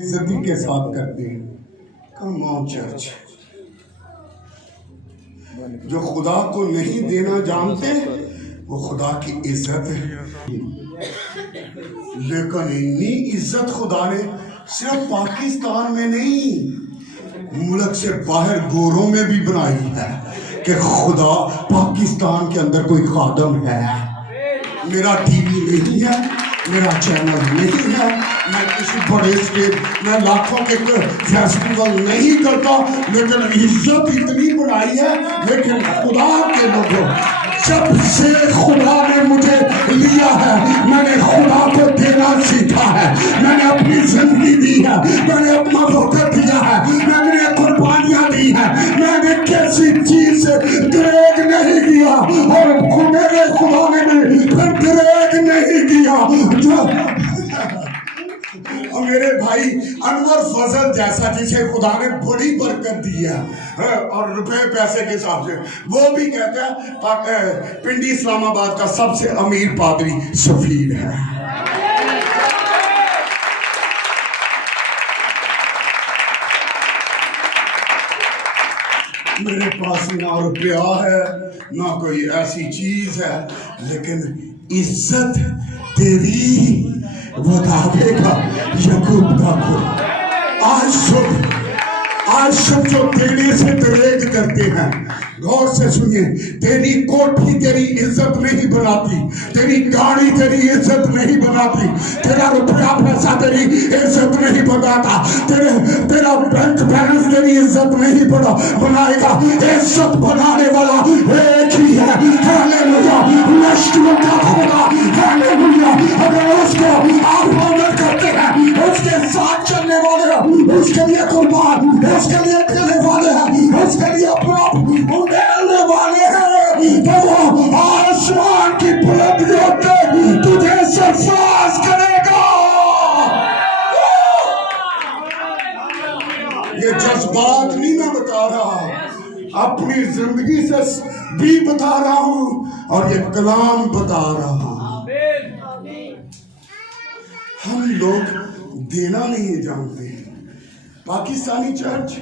عزتی کے ساتھ کرتے ہیں. کم آن چرچ. جو خدا کو نہیں دینا جانتے وہ خدا کی عزت ہے. لیکن اتنی عزت خدا نے صرف پاکستان میں نہیں ملک سے باہر گوروں میں بھی بنائی ہے کہ خدا پاکستان کے اندر کوئی خادم ہے. میرا ٹی وی نہیں ہے, میرا چینل نہیں ہے, میں کسی بڑے اسٹیج میں لاکھوں کے فیسٹیول نہیں کرتا, لیکن عزت اتنی بڑھائی ہے. لیکن خدا کے لوگوں, جب سے خدا نے مجھے لیا ہے میں نے خدا کو دینا سیکھا ہے. میں نے اپنی زندگی دی ہے, میں نے اپنا وقت دیا ہے, میں نے قربانیاں دی ہیں, میں نے کسی چیز سے گریز نہیں کیا اور میرے خدا نے بھی پھر گریز نہیں کیا. اور میرے بھائی انور فضل جیسا جسے خدا نے بڑی برکت دی ہے اور روپے پیسے کے حساب سے, وہ بھی کہتا ہے پنڈی اسلام آباد کا سب سے امیر پادری سفیر ہے. میرے پاس نہ روپیہ ہے نہ کوئی ایسی چیز ہے, لیکن عزت تیری بتا دے گا یعقوب کا خدا. آج سب جو دینے سے دریغ کرتے ہیں, غور سے سنیے, تیری کوٹھی تیری عزت نہیں بناتی, تیری گاڑی تیری عزت نہیں بناتی, تیرا روپیہ پیسہ تیری عزت نہیں بناتا, تیرا بینک بیلنس تیری عزت نہیں بنائے گا. عزت بنانے والا ایک ہی ہے, ہاللیلویا, لشکروں کا خدا, ہاللیلویا. اگر اس کو آپ آنر کرتے ہیں, اس کے ساتھ چلنے والے ہیں, اس کے لیے قربان, اس کے لیے دینے والے ہیں, اس کے لیے اپنا اڑنے والے ہیں, تو وہ آسمان کی بلندیوں پہ تجھے سرفراز کرے گا. یہ جذبات نہیں میں بتا رہا, اپنی زندگی سے بھی بتا رہا ہوں اور یہ کلام بتا رہا ہوں. ہم لوگ دینا نہیں جانتے. پاکستانی چرچ,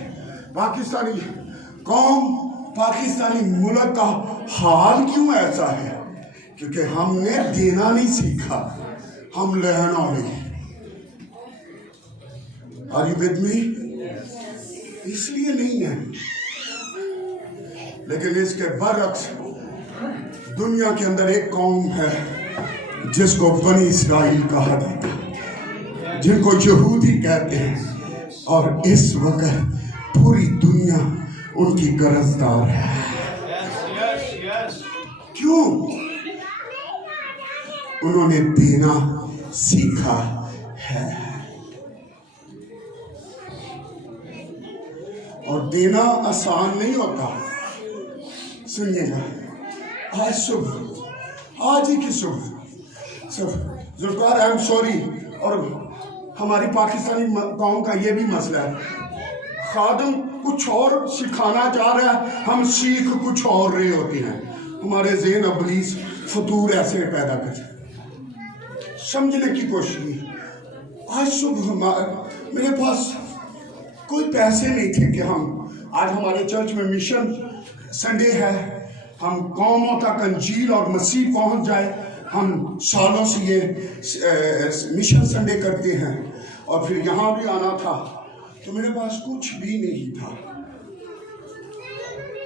پاکستانی قوم, پاکستانی ملک کا حال کیوں ایسا ہے؟ کیونکہ ہم نے دینا نہیں سیکھا, ہم لینا نہیں. Are you with me? اس لیے نہیں ہے. لیکن اس کے برعکس دنیا کے اندر ایک قوم ہے جس کو بنی اسرائیل کہا جاتا ہے, جن کو یہودی کہتے ہیں, اور اس وقت پوری دنیا ان کی قرضدار ہے. کیوں؟ انہوں نے دینا سیکھا ہے, اور دینا آسان نہیں ہوتا. سنیے گا, آج ہی کی صبح ذوالفقار, آئی ایم سوری, اور ہماری پاکستانی قوم کا یہ بھی مسئلہ ہے, خادم کچھ اور سکھانا چاہ رہا ہے, ہم سیکھ کچھ اور رہے ہوتے ہیں. ہمارے ذہن ابلیس فطور ایسے پیدا کرتے ہیں. سمجھنے کی کوشش کی. آج صبح میرے پاس کوئی پیسے نہیں تھے کہ آج ہمارے چرچ میں مشن سنڈے ہے, ہم قوموں تک انجیل اور مسیح پہنچ جائے. ہم سالوں سے یہ مشن سنڈے کرتے ہیں, اور پھر یہاں بھی آنا تھا, تو میرے پاس کچھ بھی نہیں تھا.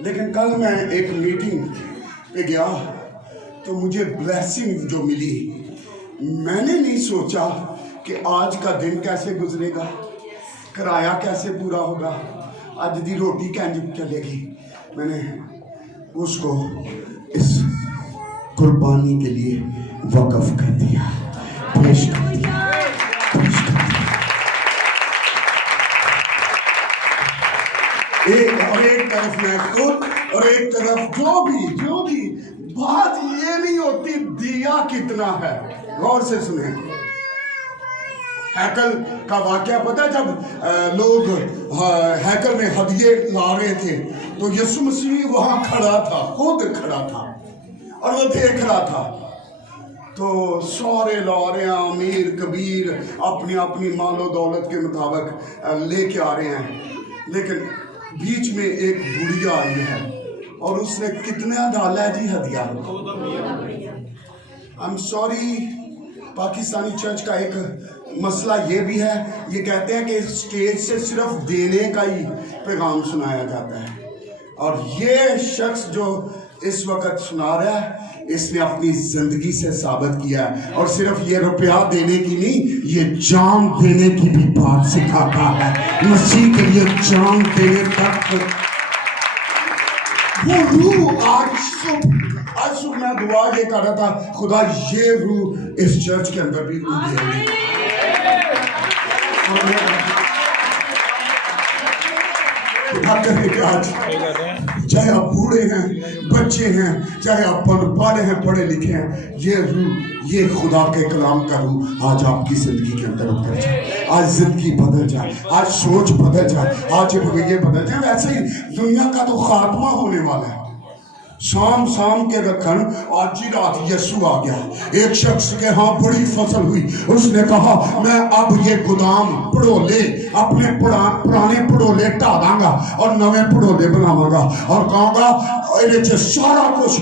لیکن کل میں ایک میٹنگ پہ گیا تو مجھے بلیسنگ جو ملی, میں نے نہیں سوچا کہ آج کا دن کیسے گزرے گا, کرایہ کیسے پورا ہوگا, آج دی روٹی کینجی چلے گی. میں نے اس کو اس قربانی کے لیے وقف کر دیا, پیش کر دیا. ایک طرف میں خود اور ایک طرف جو بھی بات یہ نہیں ہوتی دیا کتنا ہے. غور سے سنیں, ہیکل کا واقعہ پتہ, جب لوگ ہیکل میں ہدیے لا رہے تھے تو یسوع مسیح وہاں کھڑا تھا, خود کھڑا تھا, اور وہ دیکھ رہا تھا. تو سارے لارے ہیں امیر کبیر اپنی اپنی مال و دولت کے مطابق لے کے آ رہے ہیں، لیکن بیچ میں ایک بڑھیا آئی ہے اور اس نے کتنا ڈالا ہے جی ہدیہ؟ I'm sorry، پاکستانی چرچ کا ایک مسئلہ یہ بھی ہے، یہ کہتے ہیں کہ اسٹیج سے صرف دینے کا ہی پیغام سنایا جاتا ہے، اور یہ شخص جو اس وقت سنا رہا ہے اس نے اپنی زندگی سے ثابت کیا ہے، اور صرف یہ روپیہ دینے کی نہیں، یہ جان دینے کی بھی بات سکھاتا ہے، مسیح کے لیے جان دینے تک وہ روح آج صبح میں دعا یہ کر رہا تھا، خدا یہ روح اس چرچ کے اندر بھی روح دے دے۔ چاہے آپ بوڑھے ہیں، بچے ہیں، چاہے آپ پڑھے ہیں، پڑھے لکھے ہیں، یہ روح، یہ خدا کے کلام کا روح آج آپ کی زندگی کے اندر اتر جائے، آج زندگی بدل جائے، آج سوچ بدل جائے، آج رویے بدل جائے۔ ویسے ہی دنیا کا تو خاتمہ ہونے والا ہے، شام کے رکھن آج ہی رات یسوع آ گیا، ایک شخص کے ہاں بڑی فصل ہوئی، اس نے کہا میں اب یہ گودام پڑولے اپنے پرانے پڑولے ٹھاڑاں گا اور نوے پڑولے بناواں گا، اور کہوں گا یہ سارا کچھ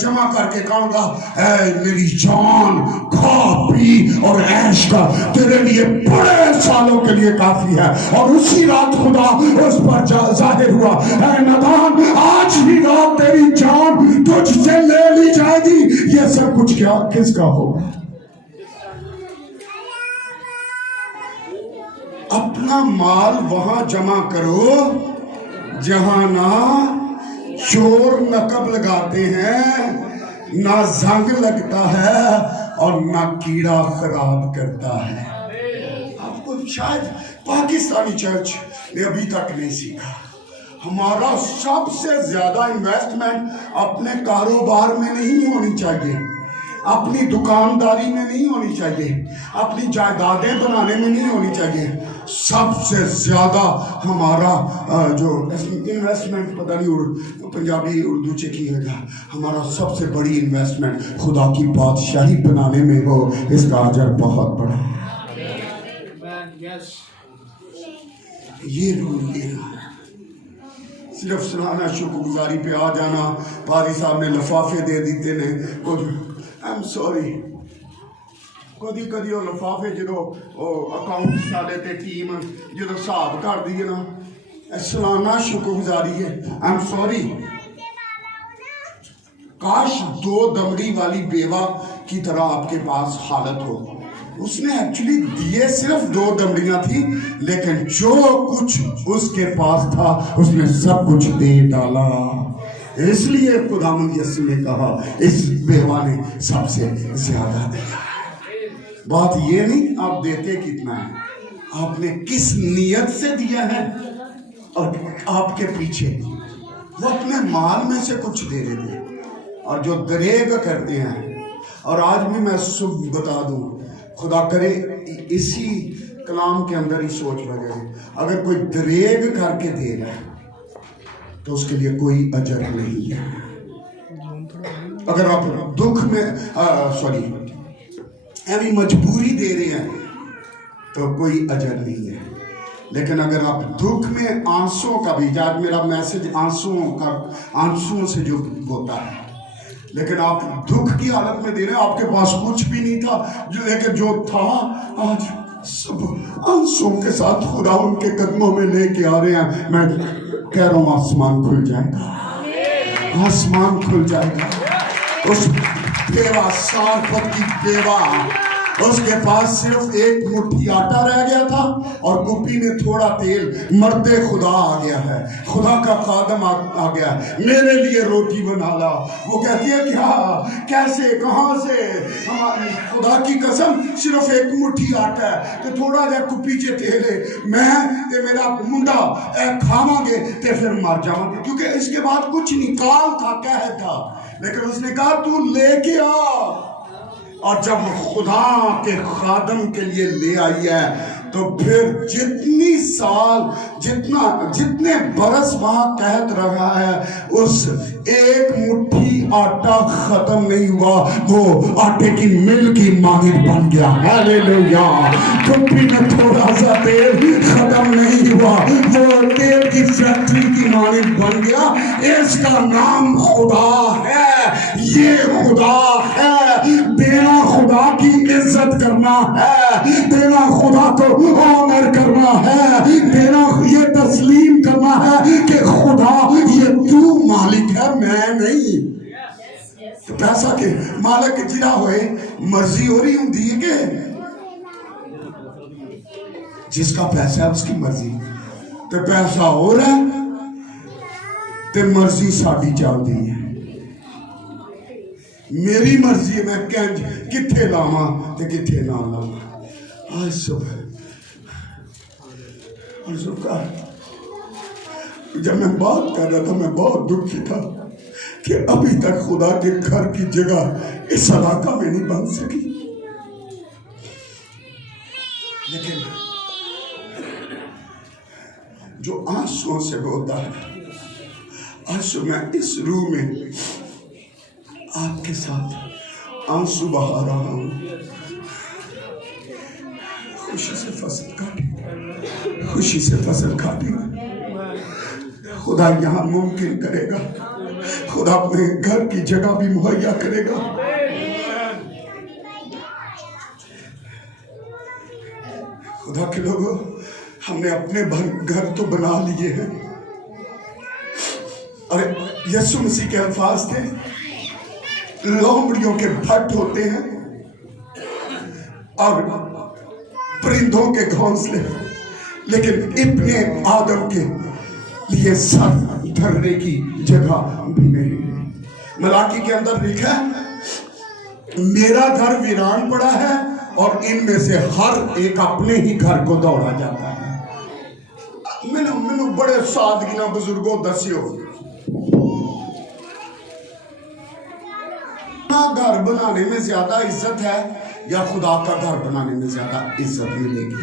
جمع کر کے کہوں گا اے میری جان کھا پی اور عیش کر، تیرے لیے بڑے سالوں کے لیے کافی ہے۔ اور اسی رات خدا اس پر ظاہر ہوا، اے نادان آج ہی رات تیری جان تجھ سے لے لی جائے گی۔ یہ سب کچھ کیا کس کا ہوگا؟ اپنا مال وہاں جمع کرو جہاں نہ چور نقب لگاتے ہیں، نہ زنگ لگتا ہے اور نہ کیڑا خراب کرتا ہے۔ آپ کو شاید پاکستانی چرچ نے ابھی تک نہیں سیکھا، ہمارا سب سے زیادہ انویسٹمنٹ اپنے کاروبار میں نہیں ہونی چاہیے، اپنی دکانداری میں نہیں ہونی چاہیے، اپنی جائیدادیں بنانے میں نہیں ہونی چاہیے۔ سب سے زیادہ ہمارا جو انویسٹمنٹ پتہ نہیں پنجابی اردو چیک گا، ہمارا سب سے بڑی انویسٹمنٹ خدا کی بادشاہی بنانے میں ہو، اس کا اجر بہت بڑا ہے۔ یہ رول لینا، صرف سنانا، شکر گزاری پہ آ جانا، پاری صاحب نے لفافے دے دیتے نے، I'm sorry، کدی وہ لفافے جدو اکاؤنٹ سالے تے ٹیم جدو حساب کر دیے نا، سلانا شکر گزاری ہے۔ I'm sorry، کاش دو دمڑی والی بیوہ کی طرح آپ کے پاس حالت ہو۔ اس نے ایکچولی دیے صرف 2 دمڑیاں تھی، لیکن جو کچھ اس کے پاس تھا اس نے سب کچھ دے ڈالا۔ اس لیے خداوند یسوع نے کہا اس بیوہ نے سب سے زیادہ دیا۔ بات یہ نہیں آپ دیتے کتنا ہے، آپ نے کس نیت سے دیا ہے، اور آپ کے پیچھے وہ اپنے مال میں سے کچھ دے دیتے ہیں، اور جو دریغ کرتے ہیں، اور آج بھی میں صبح بتا دوں، خدا کرے اسی کلام کے اندر ہی سوچ بجائے، اگر کوئی دریغ کر کے دے رہا ہے تو اس کے لیے کوئی اجر نہیں ہے۔ اگر آپ دکھ میں ایوی مجبوری دے رہے ہیں تو کوئی اجر نہیں ہے، لیکن اگر آپ دکھ میں آنسوں کا بھی، آج میرا میسج آنسوں سے جو ہوتا ہے، لیکن آپ دکھ کی حالت میں دے رہے ہیں، آپ کے پاس کچھ بھی نہیں تھا، لیکن جو تھا آج سب آنسوں کے ساتھ خدا ان کے قدموں میں لے کے آ رہے ہیں۔ میں کہہ رہا ہوں آسمان کھل جائے گا، آسمان کھل جائے گا۔ اس بیوہ سارفت کی بیوہ، اس کے پاس صرف ایک مٹھی آٹا رہ گیا تھا اور کپی میں تھوڑا تیل، مرد خدا آ گیا ہے، خدا کا خادم آ گیا ہے، میرے لیے روٹی بنا لا۔ وہ کہتی ہے کیا، کیسے، کہاں سے؟ خدا کی قسم صرف ایک مٹھی آٹا ہے تو تھوڑا جا کپی چے تیل ہے، میں تے میرا منڈا کھاواں گے تے پھر مر جاواں گے، کیونکہ اس کے بعد کچھ نہیں، کال تھا، قحط تھا، لیکن اس نے کہا تو لے کے آ۔ اور جب خدا کے خادم کے لیے لے آئی ہے تو پھر جتنی سال جتنے برس وہاں قحط رہا ہے اس ایک مٹھی آٹا ختم نہیں ہوا، وہ آٹے کی مل کی مانند بن گیا۔ ہاللیلویا۔ ٹھپی میں تھوڑا سا تیل ختم نہیں ہوا، وہ تیل کی فیکٹری کی مانند بن گیا۔ اس کا نام خدا ہے، یہ خدا ہے۔ دینا خدا کی عزت کرنا ہے، دینا خدا کو آنر کرنا ہے، دینا یہ تسلیم کرنا ہے کہ خدا یہ تو مالک ہے، میں نہیں۔ تو پیسہ کے مالک جڑا ہوئے مرضی ہو رہی ہوں دیئے کہ جس کا پیسہ ہے اس کی مرضی، تو پیسہ ہو رہا ہے تو مرضی ساڑھی چل دی ہے۔ میری مرضی میں کتھے لاما تے کتھے نہ لاما۔ آج صبح جب میں بات کر رہا تھا میں بہت دکھی تھا کہ ابھی تک خدا کے گھر کی جگہ اس علاقہ میں نہیں بن سکی، لیکن جو آنسوں سے بولتا ہے آج میں اس روح میں آپ کے ساتھ آنسو بہا رہا ہوں۔ خوشی سے فصل کاٹی، خوشی سے فصل کاٹی۔ خدا یہاں ممکن کرے گا، خدا اپنے گھر کی جگہ بھی مہیا کرے گا۔ خدا کے لوگوں، ہم نے اپنے گھر تو بنا لیے ہیں، اور یسوع مسیح کے الفاظ تھے لومڑیوں کے بھٹ ہوتے ہیں اور پرندوں کے گھونسلے، لیکن ابن آدم کے لیے سر دھرنے کی جگہ بھی نہیں۔ ملاکی کے اندر لکھا ہے میرا گھر ویران پڑا ہے اور ان میں سے ہر ایک اپنے ہی گھر کو دوڑا جاتا ہے۔ میں بڑے سادگی نہ بزرگوں دسیو گھر بنانے میں زیادہ عزت ہے یا خدا کا گھر بنانے میں زیادہ عزت ملے گی؟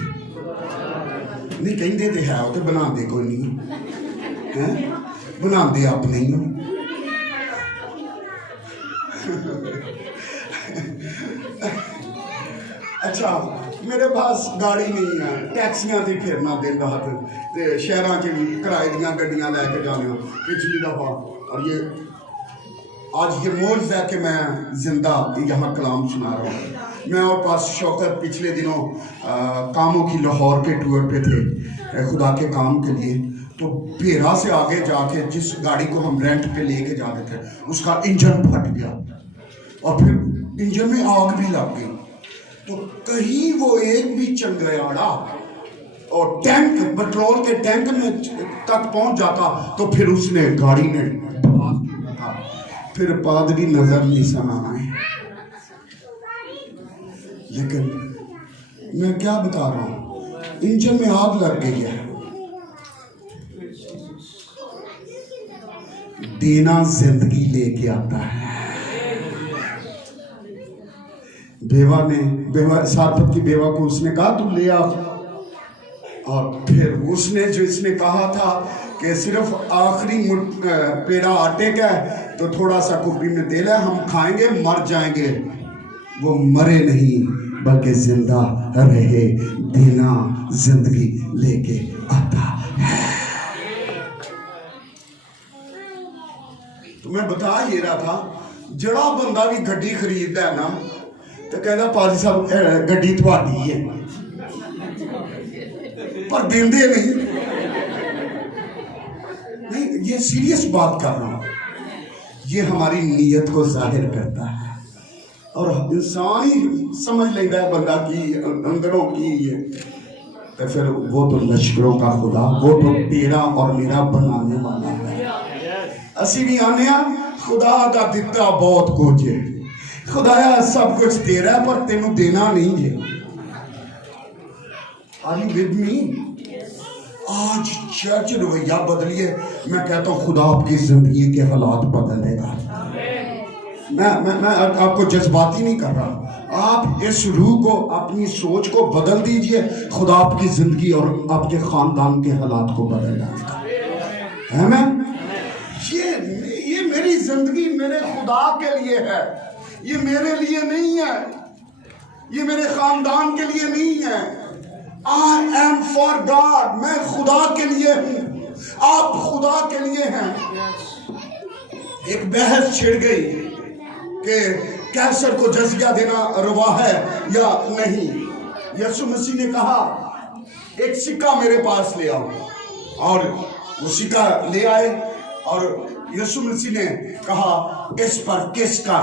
نہیں کہیں دیتے ہے وہ تو بنا دے کوئی نہیں، بنا دے آپ نہیں ہو۔ اچھا میرے پاس گاڑی نہیں ہے، ٹیکسیاں تھی پھرنا دن رات، شہراں کے کرائے دیاں گڈیاں لے کے جانے پچھلی دفعہ، اور یہ آج یہ موجز ہے کہ میں زندہ یہاں کلام سنا رہا ہوں۔ میں اور پاس شوکت پچھلے دنوں کاموں کی لاہور کے ٹور پہ تھے خدا کے کام کے لیے، تو بھیرا سے آگے جا کے جس گاڑی کو ہم رینٹ پہ لے کے جاتے تھے اس کا انجن پھٹ گیا اور پھر انجن میں آگ بھی لگ گئی، تو کہیں وہ ایک بھی چنگریاڑا اور ٹینک پیٹرول کے ٹینک میں تک پہنچ جاتا تو پھر اس نے گاڑی نے پھر پادری نظر نہیں سنا آئے۔ لیکن میں کیا بتا رہا ہوں، انجن میں آگ لگ گئی ہے۔ دینا زندگی لے کے آتا ہے۔ بیوہ سارفت کی بیوہ کو اس نے کہا تم لے آ، اور پھر اس نے کہا تھا کہ صرف آخری پیڑا آٹے کا ہے تو تھوڑا سا کپڑی میں تیل ہے، ہم کھائیں گے مر جائیں گے۔ وہ مرے نہیں بلکہ زندہ رہے، دینا زندگی لے کے آتا ہے۔ تو میں بتا یہ رہا تھا جڑا بندہ بھی گڈی خریدتا ہے نا تو کہنا پادری صاحب گڈی تھوڑی ہے، پر دیندے نہیں۔ یہ سیریس بات کر رہا ہوں، یہ ہماری نیت کو ظاہر کرتا ہے، اور انسان ہی سمجھ لیتا ہے بندہ کی اندروں کی ہے، تو پھر وہ تو لشکروں کا خدا، وہ تو تیرا اور میرا بنانے والا ہے۔ اسی بھی آنے خدا کا دتا بہت کچھ ہے، خدایا سب کچھ تیرا ہے پر تینوں دینا نہیں ہے۔ Are you with me؟ آج چرچ رویہ بدلیے، میں کہتا ہوں خدا آپ کی زندگی کے حالات بدل دے گا۔ میں آپ کو جذباتی نہیں کر رہا، آپ اس روح کو، اپنی سوچ کو بدل دیجئے، خدا آپ کی زندگی اور آپ کے خاندان کے حالات کو بدل جائے گا۔ آمین۔ یہ میری زندگی میرے خدا کے لیے ہے، یہ میرے لیے نہیں ہے، یہ میرے خاندان کے لیے نہیں ہے۔ I am for God، میں خدا کے لیے ہوں، آپ خدا کے لیے ہیں۔ ایک بحث چھڑ گئی کہ کیسر کو جزیہ دینا روا ہے یا نہیں۔ یسوع مسیح نے کہا ایک سکہ میرے پاس لے آؤ، اور وہ سکہ لے آئے، اور یسوع مسیح نے کہا اس پر کس کا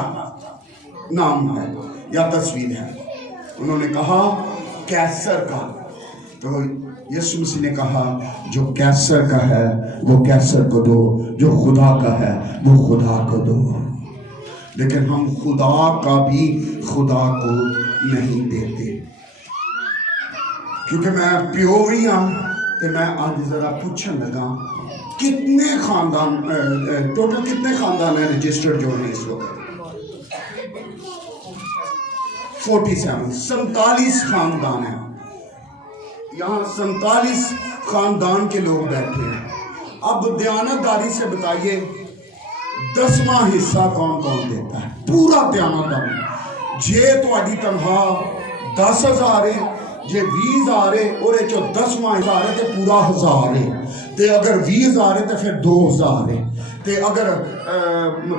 نام ہے یا تصویر ہے؟ انہوں نے کہا کیسر کا۔ تو یسوع مسیح نے کہا جو کیسر کا ہے وہ کیسر کو دو، جو خدا کا ہے وہ خدا کو دو۔ لیکن ہم خدا کا بھی خدا کو نہیں دیتے، کیونکہ میں پیوی ہوں۔ تو میں آج ذرا پوچھنے لگا کتنے خاندان، ٹوٹل کتنے خاندان ہیں رجسٹرڈ جو ہیں اس وقت؟ 47 خاندان ہیں یہاں، 47 خاندان کے لوگ بیٹھے ہیں۔ اب دیانتداری سے بتائیے 10واں حصہ کون کون دیتا ہے؟ پورا دیانتداری جے تواڈی تنخواہ 10,000 ہے، جے 20,000 ہے، اور یہ جو 10واں حصہ ہے تو پورا 1000 ہے، تے اگر 20,000 ہے تو پھر 2,000 ہے، تے اگر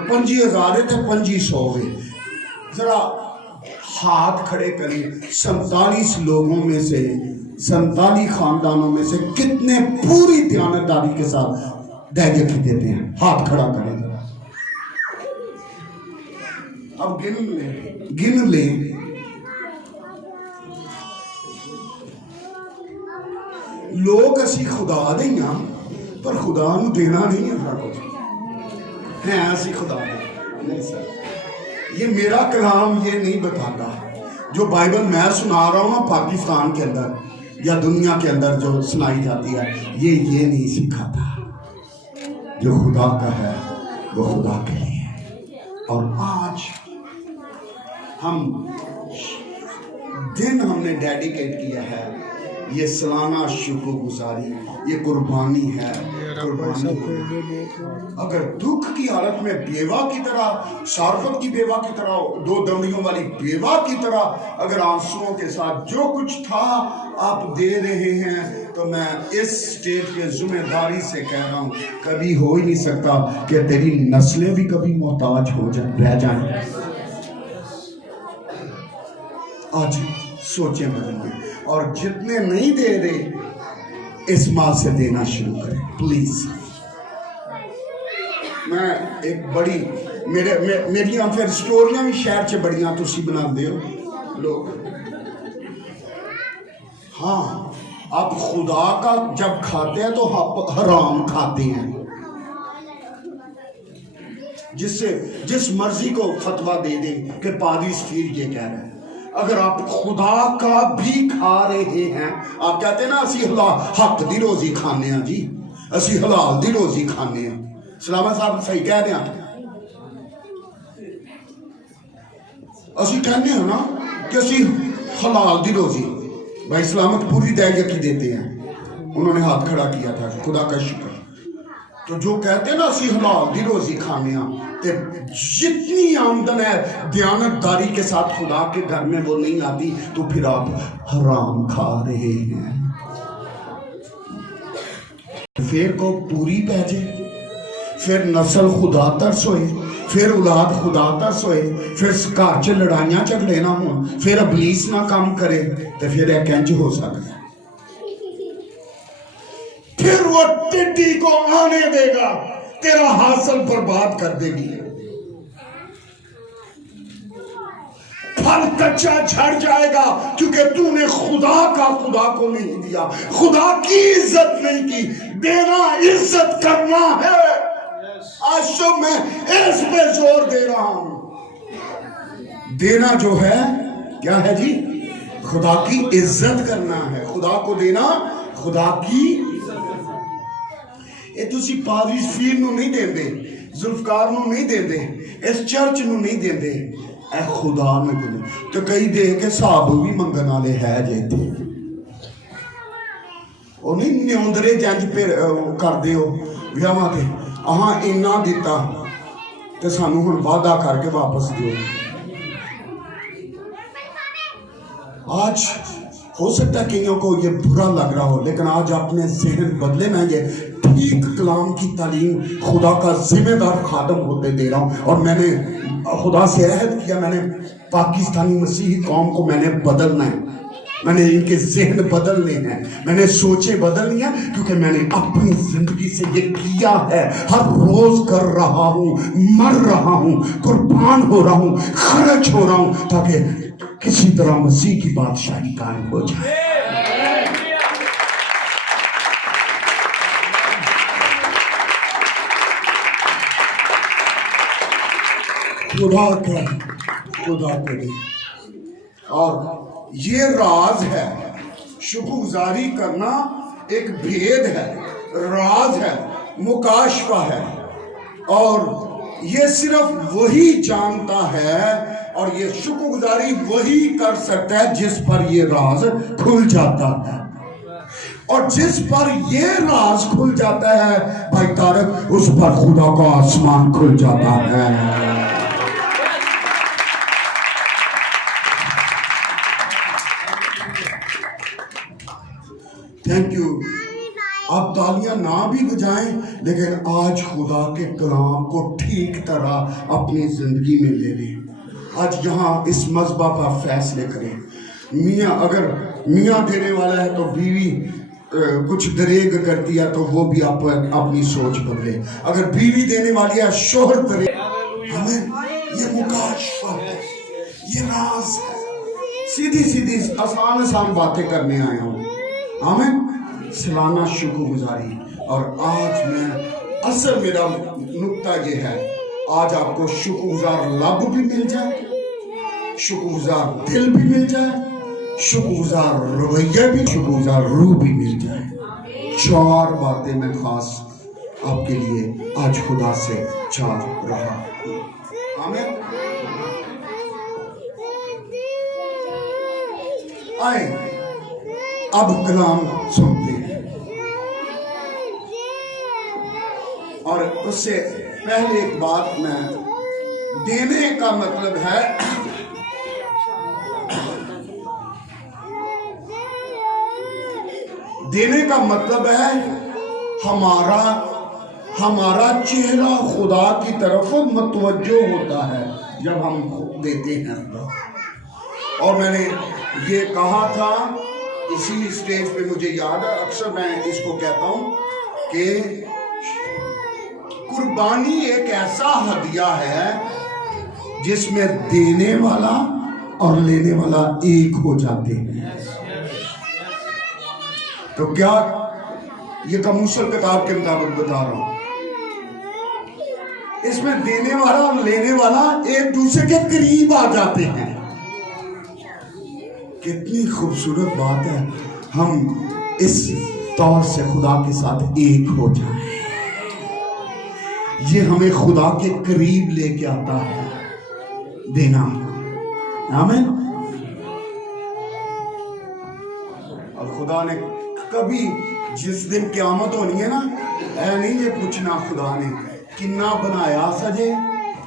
25,000 ہے تو 2500 ہے۔ ذرا ہاتھ کھڑے کریں، 47 لوگوں میں سے، 47 خاندانوں میں سے کتنے پوری دیانتداری کے ساتھ دہیہ کی دیتے ہیں؟ ہاتھ کھڑا کریں۔ اب گن لیں۔ لوگ اسی خدا دینا پر خدا نو دینا نہیں ہے، کچھ ہے اسی خدا نہیں سر۔ یہ میرا کلام یہ نہیں بتاتا، جو بائبل میں سنا رہا ہوں نا پاکستان کے اندر یا دنیا کے اندر جو سنائی جاتی ہے، یہ نہیں سکھاتا۔ جو خدا کا ہے وہ خدا کے لیے ہے۔ اور آج ہم نے ڈیڈیکیٹ کیا ہے، یہ سالانہ شکر گزاری، یہ قربانی ہے۔ اگر دکھ کی حالت میں بیوہ کی طرح، شارفت کی بیوہ کی طرح، 2 دمڑیوں والی بیوہ کی طرح اگر آنسوؤں کے ساتھ جو کچھ تھا آپ دے رہے ہیں، تو میں اس اسٹیج کے ذمہ داری سے کہہ رہا ہوں کبھی ہو ہی نہیں سکتا کہ تیری نسلیں بھی کبھی محتاج رہ جائیں۔ آج سوچیں بدلیں، اور جتنے نہیں دے رہے اس ماہ سے دینا شروع کریں پلیز۔ میں ایک بڑی میریاں پھر سٹوریاں بھی شہر چ بڑیاں تسی بنا دے ہو لوگ۔ ہاں آپ خدا کا جب کھاتے ہیں تو حرام کھاتے ہیں، جس مرضی کو فتویٰ دے دیں کہ پادری سفیر یہ کہہ رہے ہیں۔ اگر آپ خدا کا بھی کھا رہے ہیں، آپ کہتے ہیں نا اسی حق دی روزی کھانے ہیں، جی اسی حلال دی روزی کھانے ہیں۔ سلامت صاحب صحیح کہہ رہے ہیں، اسی کہنے ہیں نا کہ اسی حلال دی روزی۔ بھائی سلامت پوری دہیہ کی دیتے ہیں، انہوں نے ہاتھ کھڑا کیا تھا، خدا کا شکر۔ تو جو کہتے ہیں نا اسی حلال دی روزی کھانے ہیں، جتنی آمدن ہے دیانتداری کے ساتھ خدا کے گھر میں وہ نہیں آتی، تو پھر آپ حرام کھا رہے ہیں۔ پھر کو پوری پہجے، پھر نسل خدا ترس ہوئے، پھر اولاد خدا ترس ہوئے، پھر گھر چ لڑائیاں جھگڑے نہ ہوں، پھر ابلیس نہ کام کرے، تو پھر ایک انج ہو سکتا ہے۔ پھر وہ ٹڈی کو آنے دے گا، تیرا حاصل برباد کر دے گی، پھل کچا جھڑ جائے گا، کیونکہ تو نے خدا کو نہیں دیا، خدا کی عزت نہیں کی۔ دینا عزت کرنا ہے۔ آج صبح میں اس پہ زور دے رہا ہوں، دینا جو ہے کیا ہے جی؟ خدا کی عزت کرنا ہے، خدا کو دینا خدا کی۔ یہ تسی پادری فیر نو نہیں دے دے، ذوالفقار نو نہیں دے دے، اس چرچ نو نہیں دے دے، اے خدا نو دے دے۔ تو کئی دے کے صاحب بھی منگن والے ہے جیتے وہ نہیں نیوندرے جنج پہ کر دے ہو ویاواں تے اہاں اینا دیتا تے سانو ہن وعدہ کر کے واپس دیو۔ آج ہو سکتا ہے کئیوں کو یہ برا لگ رہا ہو، لیکن آج اپنے ذہن بدلے، میں یہ ٹھیک کلام کی تعلیم خدا کا ذمہ دار خادم ہوتے دے رہا ہوں، اور میں نے خدا سے عہد کیا میں نے پاکستانی مسیحی قوم کو میں نے بدلنا ہے، میں نے ان کے ذہن بدلنے ہیں، میں نے سوچیں بدلنی ہیں، کیونکہ میں نے اپنی زندگی سے یہ کیا ہے، ہر روز کر رہا ہوں، مر رہا ہوں، قربان ہو رہا ہوں، خرچ ہو رہا ہوں، تاکہ کسی طرح مسیح کی بادشاہی قائم ہو جائے۔ خدا کرے اور یہ راز ہے، شکرگزاری کرنا ایک بھید ہے، راز ہے، مکاشفہ ہے، اور یہ صرف وہی جانتا ہے، اور یہ شکرگزاری وہی کر سکتا ہے جس پر یہ راز کھل جاتا ہے، اور جس پر یہ راز کھل جاتا ہے بھائی طارق، اس پر خدا کا آسمان کھل جاتا ہے۔ Thank you. آپ تالیاں نہ بھی بجائیں، لیکن آج خدا کے کلام کو ٹھیک طرح اپنی زندگی میں لے لیں۔ آج یہاں اس مذبح پر فیصلے کریں۔ میاں اگر میاں دینے والا ہے تو بیوی کچھ دریغ کرتی ہے تو وہ بھی اپنی سوچ بدلے۔ اگر بیوی دینے والی ہے شوہر دریغ، ہمیں یہ مکاشفہ ہے، یہ راز ہے۔ سیدھی آسان باتیں کرنے آیا ہوں، آمین۔ سالانہ شکر گزاری، اور آج میں اصل میرا نکتہ یہ ہے، آج آپ کو شکر گزار لب بھی مل جائے، شکر گزار دل بھی مل جائے، شکر گزار رویہ بھی، شکر گزار روح بھی مل جائے۔ 4 باتیں میں خاص آپ کے لیے آج خدا سے چاہ رہا ہوں، آمین۔ آئیں اب کلام سنتے ہیں، اور اس سے پہلے ایک بات میں، دینے کا مطلب ہے دینے کا مطلب ہے ہمارا چہرہ خدا کی طرف متوجہ ہوتا ہے جب ہم دیتے ہیں خدا۔ اور میں نے یہ کہا تھا اسی سٹیج پہ، مجھے یاد ہے، اکثر میں اس کو کہتا ہوں کہ قربانی ایک ایسا ہدیہ ہے جس میں دینے والا اور لینے والا ایک ہو جاتے ہیں۔ تو کیا یہ کموسل کتاب کے مطابق بتا رہا ہوں، اس میں دینے والا اور لینے والا ایک دوسرے کے قریب آ جاتے ہیں۔ کتنی خوبصورت بات ہے، ہم اس طور سے خدا کے ساتھ ایک ہو جائیں۔ یہ ہمیں خدا کے قریب لے کے آتا ہے دینا، آمین۔ اور خدا نے کبھی جس دن قیامت ہونی ہے نا، اے نہیں یہ پوچھنا خدا نے کنا بنایا سجے،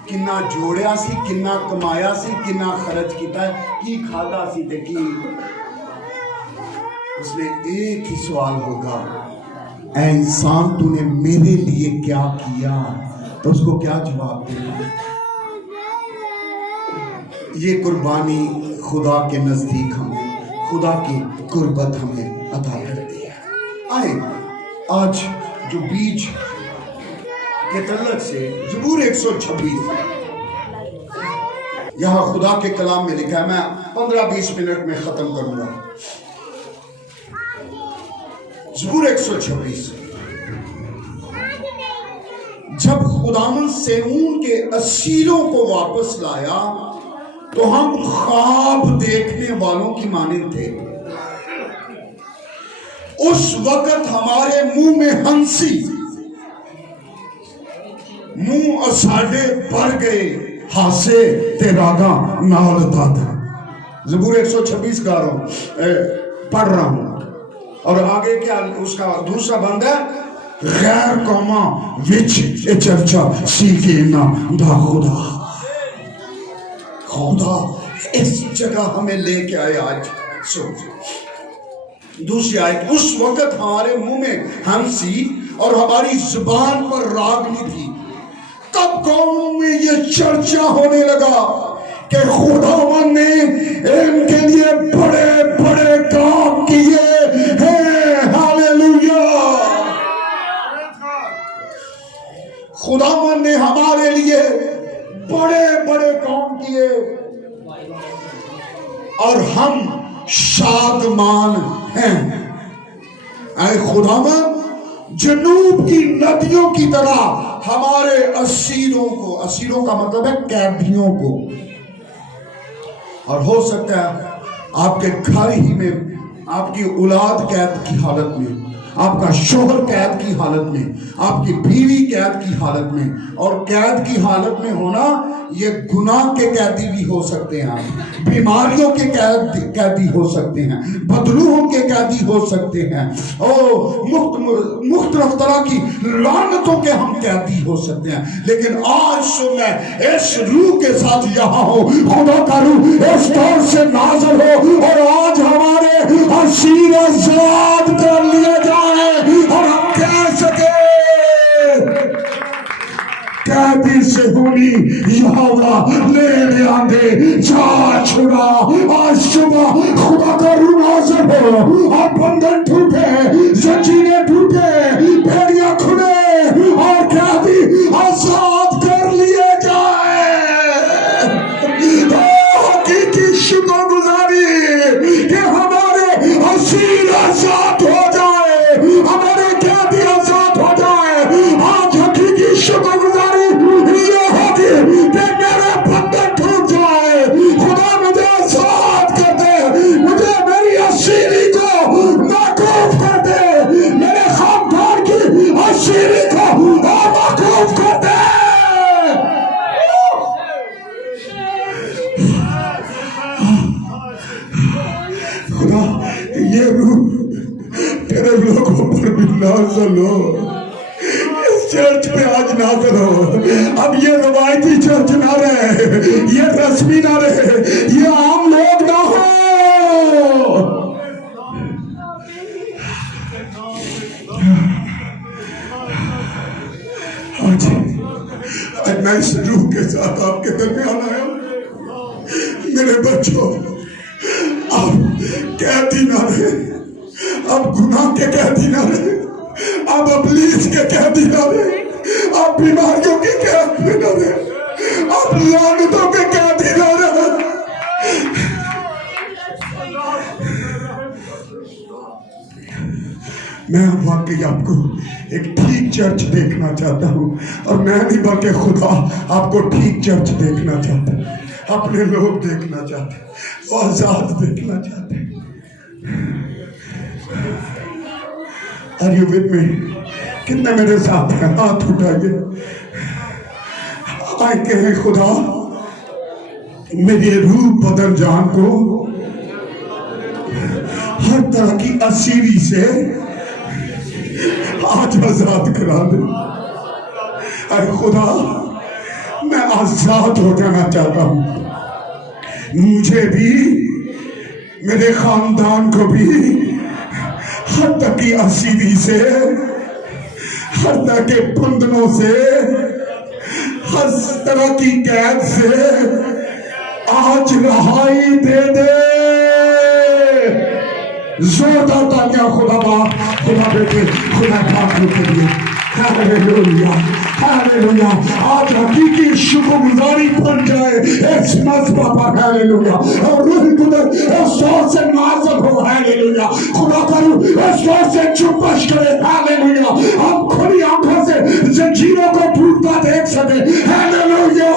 کنا جوڑیا سی، کنا کمایا سی، کنا خرچ کیتا ہے، کی کھادا سی تے کی۔ اس نے ایک ہی سوال ہوگا، اے انسان تو نے میرے لیے کیا کیا؟ تو اس کو کیا جواب دینا؟ یہ قربانی خدا کے نزدیک ہمیں خدا کی قربت ہمیں عطا کرتی ہے۔ آئیں آج جو بیج کے تعلق سے زبور 126 یہاں خدا کے کلام میں لکھا ہے، میں 15-20 منٹ میں ختم کروں گا۔ زبور 126، جب خداوند صہیون کے اسیروں کو واپس لایا تو ہم خواب دیکھنے والوں کی مانند تھے۔ اس وقت ہمارے منہ میں ہنسی منہ اساڈے پر گئے ہاسے تے راگاں نال دادا. زبور 126 گا رہا ہوں پڑھ رہا ہوں. اور آگے کیا اس کا دوسرا بند ہے غیر قوماں وچ اے چرچا سیکھے نا دا خدا. خدا اس جگہ ہمیں لے کے آئے آج. دوسری آیت اس وقت ہمارے منہ میں ہنسی اور ہماری زبان پر راگنی تھی. کب قوموں میں یہ چرچا ہونے لگا کہ خداوند نے ان کے لیے بڑے بڑے کام کیے ہیں. ہاللیلویا. خداوند نے ہمارے لیے بڑے بڑے کام کیے اور ہم شادمان ہیں. اے خداوند جنوب کی ندیوں کی طرح ہمارے اسیروں کو، اسیروں کا مطلب ہے قیدیوں کو، اور ہو سکتا ہے آپ کے گھر ہی میں آپ کی اولاد قید کی حالت میں، آپ کا شوہر قید کی حالت میں، آپ کی بیوی قید کی حالت میں. اور قید کی حالت میں ہونا یہ گناہ کے قیدی بھی ہو سکتے ہیں، بیماریوں کے قیدی ہو سکتے ہیں، بدلوہوں کے قیدی ہو سکتے ہیں، مختلف طرح کی لعنتوں کے ہم قیدی ہو سکتے ہیں. لیکن آج سے میں اس روح کے ساتھ یہاں ہوں. خدا کا روح اس طور سے نازل ہو اور آج ہمارے اسیر آزاد کر لیے جائیں اور ہم کہہ سکے قیدی سے ہونی یہاں لے آندے جا چھڑا. آج صبح خدا کا روح نازل ہو اور بندن ٹوٹے، زنجیریں ٹوٹے، بھیڑیاں کھلے اور قیدی آزاد کر لیے جائیں. حقیقی شکر گزاری کہ ہمارے اسیر آزاد ہو جائے، ہمارے قیدی آزاد ہو جائے. آج حقیقی شکر گزاری یہ ہوگی کہ میرے بندن ٹوٹ جائے. خدا مجھے آزاد کر دے، مجھے میری اسیری کو معقوف کر دے، میرے خاندان کی اسیری کو معقوف کر دے. خدا یہ روح تیرے لوگوں پر بھی نازل ہو، اس چرچ پہ آج نازل ہو. اب یہ روایتی چرچ نہ رہے، یہ رسمی نہ رہے، یہ عام لوگ نہ ہو. آج میں اس روح کے ساتھ آپ کے درمیان آیا ہوں. میرے بچوں، اب قیدی نہ رہے، اب گناہ کے قیدی نہ رہے، اب ابلیس کے قیدی نہ رہے، اب بیماریوں کے قیدی نہ رہے، اب لعنتوں کے قیدی نہ رہے. میں واقعی آپ کو ایک ٹھیک چرچ دیکھنا چاہتا ہوں، اور میں نہیں بلکہ خدا آپ کو ٹھیک چرچ دیکھنا چاہتا ہے، اپنے لوگ دیکھنا چاہتے ہیں، آزاد دیکھنا چاہتے ہیں. Are you with me? کتنے میرے ساتھ ہیں؟ ہاتھ اٹھائیے. آئے کہیں خدا میری روح بدن جان کو ہر طرح کی اسیری سے آج آزاد کرا دے. اے خدا میں آزاد ہو جانا چاہتا ہوں. مجھے بھی، میرے خاندان کو بھی ہر طرح کی اسیری سے، ہر طرح کے بندنوں سے، ہر طرح کی قید سے آج رہائی دے دے. زوردار تالیاں خدا باپ، خدا بیٹے، خدا پاک کے لیے. ہاللیلویا، ہاللیلویا. آج حقیقی شکر گزاری بن جائے اس مذبح پر. ہاللیلویا. اور روح قدس اس طور سے نازل ہو. ہاللیلویا. خدا کا روح اس طور سے چپش کرے. ہاللیلویا. ہم کھلی آنکھوں سے زنجیروں کو ٹوٹتا دیکھ سکے. ہاللیلویا.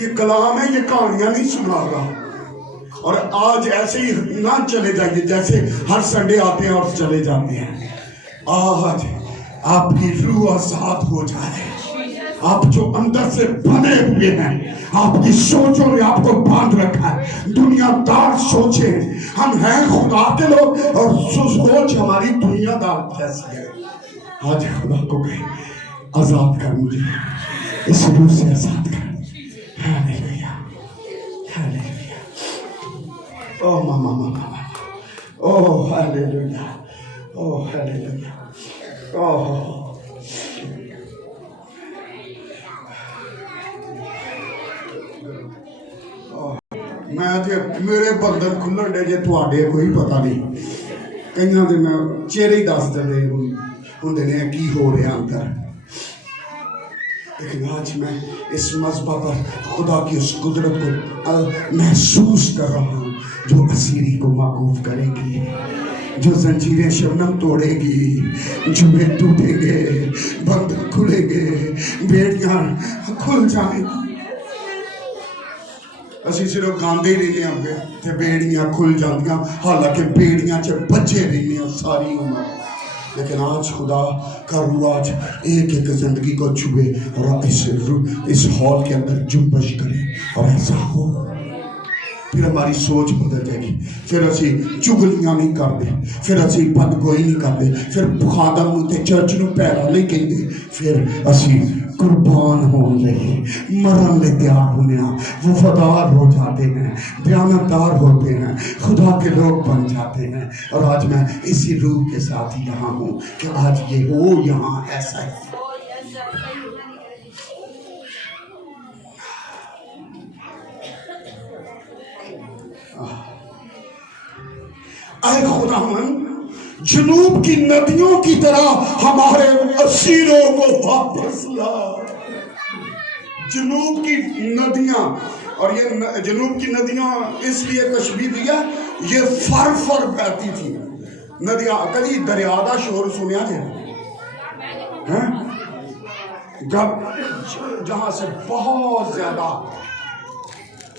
یہ کلام ہے، یہ کہانیاں نہیں سنا رہا. اور آج ایسے ہی نہ چلے جائیے جیسے ہر سنڈے آتے ہیں اور چلے جاتے ہیں. آج آپ کی روح آزاد ہو جائے. آپ جو اندر سے بنے ہوئے ہیں, آپ کی سوچوں نے آپ کو باندھ رکھا ہے. دنیا دار سوچیں, ہم ہیں خدا کے لوگ اور سوچ ہماری دنیا دار کیسی ہے. آج خدا کو کہیں آزاد کر مجھے, اس روح سے آزاد کر. ہاللیلویا ہاللیلویا. او ماما ماما, او ہاللیلویا, او ہاللیلویا, او میں میرے بندر کھلن ڈے جے تواڈے کوئی پتہ نہیں. کئیاں دے میں چہرے ہی دس دے ہوندے نے کی ہو رہا اندر. لیکن آج میں اس مذبح پر خدا کی اس قدرت کو محسوس کر رہا ہوں جو اسیری کو معقوف کرے گی, جو زنجیریں شبنم توڑے گی, جوئے ٹوٹیں گے, بند کھلیں گے, بیڑیاں کھل جائیں گی. اسی صرف گاندے ہی رہنے ہوں گے تے بیڑیاں کھل جاندیاں, حالانکہ بیڑیاں چے بچے رہنے ہیں ساری عمر. لیکن آج خدا کا روح آج ایک ایک زندگی کو چھوئے اور اس ہال کے اندر جنبش کرے, اور ایسا ہو پھر ہماری سوچ بدل جائے گی. پھر اسی چگلیاں نہیں کرتے, پھر اسی بدگوئی نہیں کرتے, پھر خادم تے چرچ نو پیرا نہیں کہتے, پھر اسی قربان ہونے لگے, مرن لے تیار ہونے, وفادار ہو جاتے ہیں, دیانتدار ہوتے ہیں, خدا کے لوگ بن جاتے ہیں. اور آج میں اسی روح کے ساتھ ہی یہاں ہوں کہ آج یہ ہو یہاں ایسا ہی. اے خداوند, جنوب کی ندیوں کی طرح ہمارے اسیروں کو واپس لا. جنوب کی ندیاں, اور یہ جنوب کی ندیاں اس لیے تشبیہ دیا, یہ فر فر بہتی تھی ندیاں. کبھی دریا دا شور سنیا جائے, جب جہاں سے بہت زیادہ,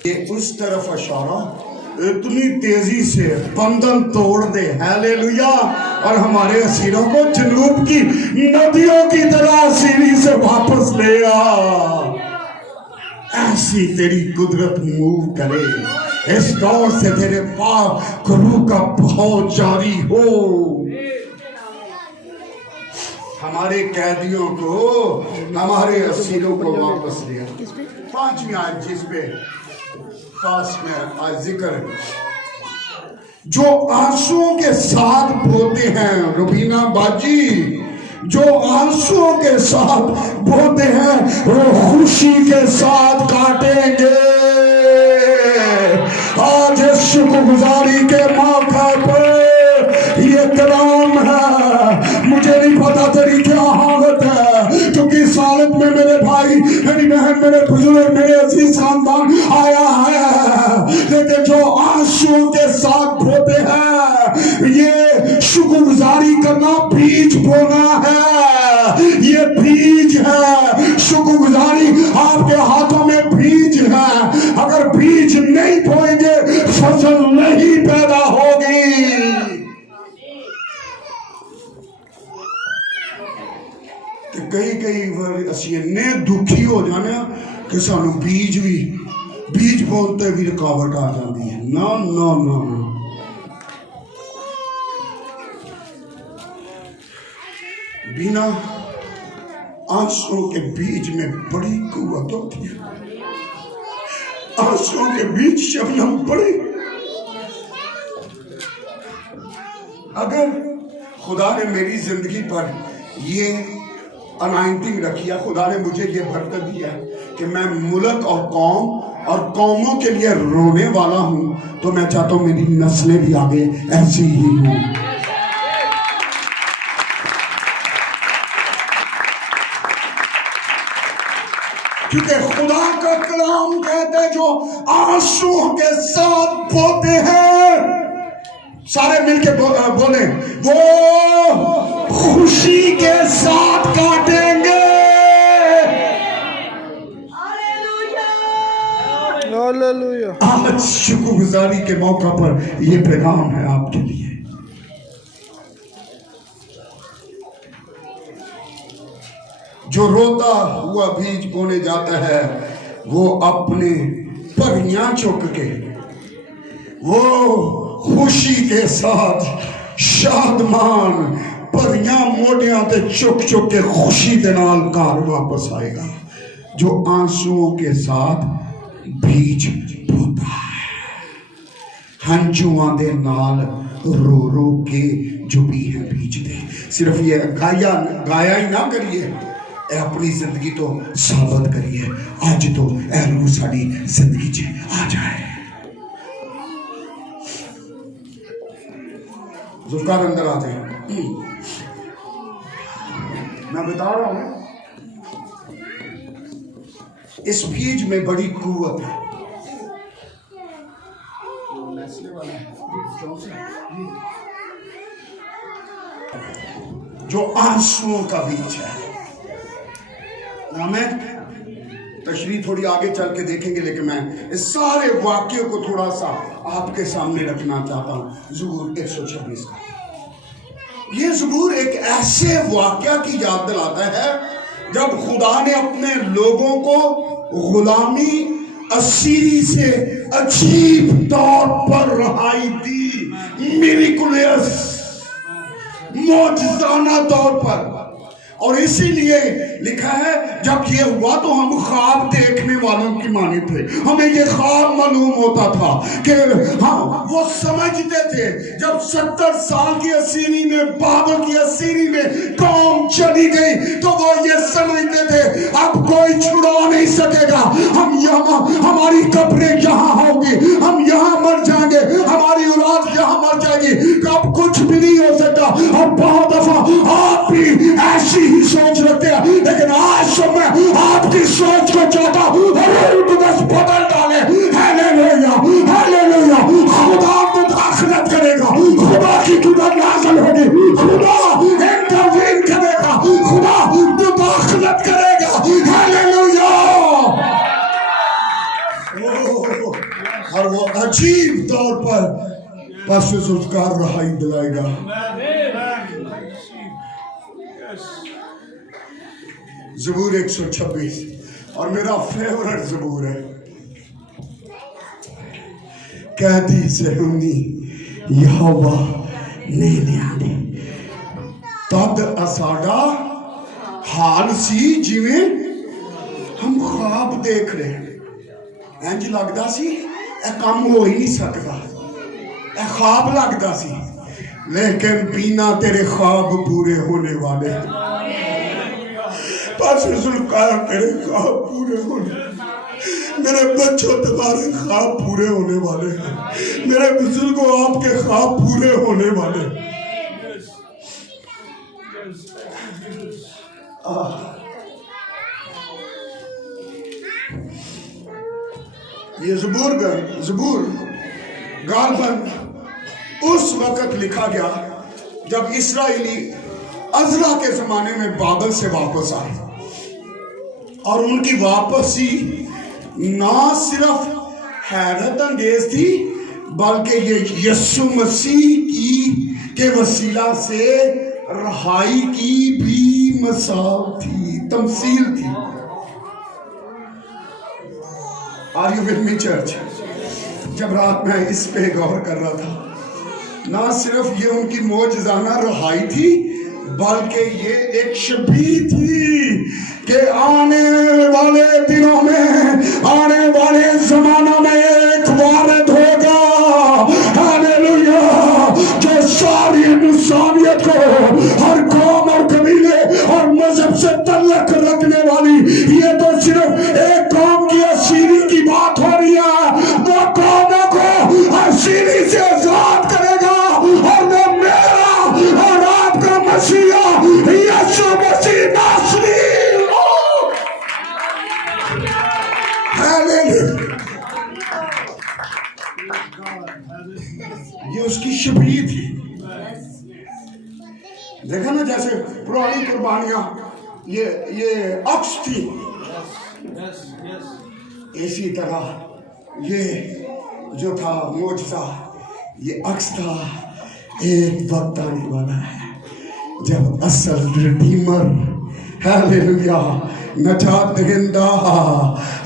یہ اس طرف اشارہ اتنی تیزی سے بندن توڑ دے, ہاللیلویا, اور ہمارے اسیروں کو جنوب کی ندیوں کی طرح اسیری سے واپس لے آ. ایسی تیری قدرت موو کرے, اس دور سے تیرے پاک روح کا بہاؤ جاری ہو. ہمارے قیدیوں کو, ہمارے اسیروں کو واپس لے آ. 5ویں آیت جس پہ خاص میں آج ذکر ہے, جو آنسوؤں کے ساتھ بوتے ہیں, ربینہ باجی, جو آنسوؤں کے ساتھ بوتے ہیں وہ خوشی کے ساتھ کاٹیں گے. آج شکر گزاری کے موقع پر یہ کلام ہے, مجھے نہیں پتا تیری کیا حالت ہے, کیونکہ اس حالت میں میرے بھائی, میری بہن, میرے بزرگ, میرے عزیز خاندان آیا ہے. لیکن جو آنسو کے ساتھ بوتے ہیں, یہ شکر گزاری کرنا بیج بونا ہے, یہ بیج ہے. شکر گزاری آپ کے ہاتھوں میں بیج ہے. اگر بیج نہیں بوئیں گے فصل نہیں پیدا ہوگی. کئی بار اسی اتنے دکھی ہو جانے کہ سانو بیج بولتے بھی رکاوٹ آ جاتی ہے. نا نا نا نا, بنا آنسوں کے بیج میں بڑی قوت ہوتی ہے. آنسوں کے بیج شبنم پڑے. اگر خدا نے میری زندگی پر یہ انائنٹنگ رکھی ہے, خدا نے مجھے یہ برکت دیا کہ میں ملک اور قوم اور قوموں کے لیے رونے والا ہوں, تو میں چاہتا ہوں میری نسلیں بھی آگے ایسی ہی ہوں. کیونکہ خدا کا کلام کہتا ہے جو آنسو کے ساتھ بوتے ہیں, سارے مل کے بولیں, وہ خوشی کے ساتھ کاٹیں گے. آج شکر گزاری کے موقع پر یہ پیغام ہے آپ کے لیے. جو روتا ہوا بیج بونے جاتا ہے وہ اپنے پریاں چک کے، وہ خوشی کے ساتھ شادمان پریاں موڑیاں تے چک چک کے خوشی دے نال گھر واپس آئے گا، جو آنسوؤں کے ساتھ بیج بوتا ہے، ہنجواں دے نال رو رو کے جو بھی ہے بیج دے۔ صرف یہ گایا ہی نہ کریے، اے اپنی زندگی تو ثابت کریے، آج تو اے روح ساڑی زندگی چے آ جائے۔ ذوالفقار اندر آتے ہیں، میں بتا رہا ہوں اس بیج میں بڑی قوت ہے۔ جو آنسوؤں کا بیج ہے، ہمیں تشریح تھوڑی آگے چل کے دیکھیں گے، لیکن میں اس سارے واقعے کو تھوڑا سا آپ کے سامنے رکھنا چاہتا ہوں۔ زبور 126 کا یہ زبور ایک ایسے واقعہ کی یاد دلاتا ہے جب خدا نے اپنے لوگوں کو غلامی اسیری سے عجیب طور پر رہائی دی، میریکولیس، معجزانہ طور پر۔ اور اسی لیے لکھا ہے جب یہ ہوا تو ہم خواب دیکھنے والوں کی مانے تھے، ہمیں یہ خواب معلوم ہوتا تھا کہ ہم وہ سمجھتے تھے جب 70 سال کی اسیری میں، بابل کی اسیری میں قوم چلی گئی تو وہ یہ سمجھتے تھے اب کوئی چھڑا نہیں سکے گا، ہم یہاں، ہماری قبریں یہاں ہوں گی، ہم یہاں مر جائیں گے، ہماری اولاد یہاں مر جائے گی، اب کچھ بھی نہیں ہو سکتا۔ اور بہت دفعہ آپ بھی ایسی ہی سوچ رکھتے ہیں، لیکن آج تو میں آپ کی سوچ کو چاہتا ہوں بس بدل ڈالے۔ ہیلیلویا، ہیلیلویا، خدا مداخلت کرے گا، خدا کی قدرت نازل ہوگی، خدا انٹروین کرے گا، خدا مداخلت کرے گا۔ ہیلیلویا، اور وہ عجیب طور پر پس ذوالفقار رہائی دلائے گا۔ زبور 126 اور میرا فیورٹ زبور ہے، قیدی صہیونی یہوہ نے لیانے تد اساڈا حال سی جویں ہم خواب دیکھ رہے ہیں۔ انج لگدا سی اے کام ہو ہی نہیں سکتا، اے خواب لگدا سی، لیکن بینا تیرے خواب پورے ہونے والے ہیں۔ پاس ذوالفقار میرے خواب پورے ہونے، میرے بچوں تمہارے خواب پورے ہونے والے ہیں، میرے بزرگوں آپ کے خواب پورے ہونے والے ہیں۔ یہ زبور غالباً اس وقت لکھا گیا جب اسرائیلی عزرا کے زمانے میں بابل سے واپس آئے، اور ان کی واپسی نہ صرف حیرت انگیز تھی بلکہ یہ یسوع مسیح کے وسیلہ سے رہائی کی بھی مثال تھی، تمثیل تھی۔ Are you with me church؟ جب رات میں اس پہ غور کر رہا تھا، نہ صرف یہ ان کی معجزانہ رہائی تھی بلکہ یہ ایک شبیہ تھی کہ آنے والے دنوں میں، آنے والے زمانوں میں ایک وارد ہوگا، ہاللیلویا، جو ساری انسانیت کو، ہر قوم اور قبیلے اور مذہب سے تعلق رکھنے والی، یہ تو صرف ایک قوم کی اسیری کی بات ہو رہی ہے، وہ قوموں کو اسیری سے آزاد کرے گا، اور وہ میرا اور آپ کا مسیح یسوع مسیح ناصری۔ یہ اس کی شبیہ تھی۔ دیکھا نا جیسے پرانی قربانیاں یہ عکس تھی، اسی طرح یہ جو تھا معجزہ یہ عکس تھا۔ ایک وقت آنے والا ہے جب اصل ریڈیمر ہاللیلویا، نجات دہندہ،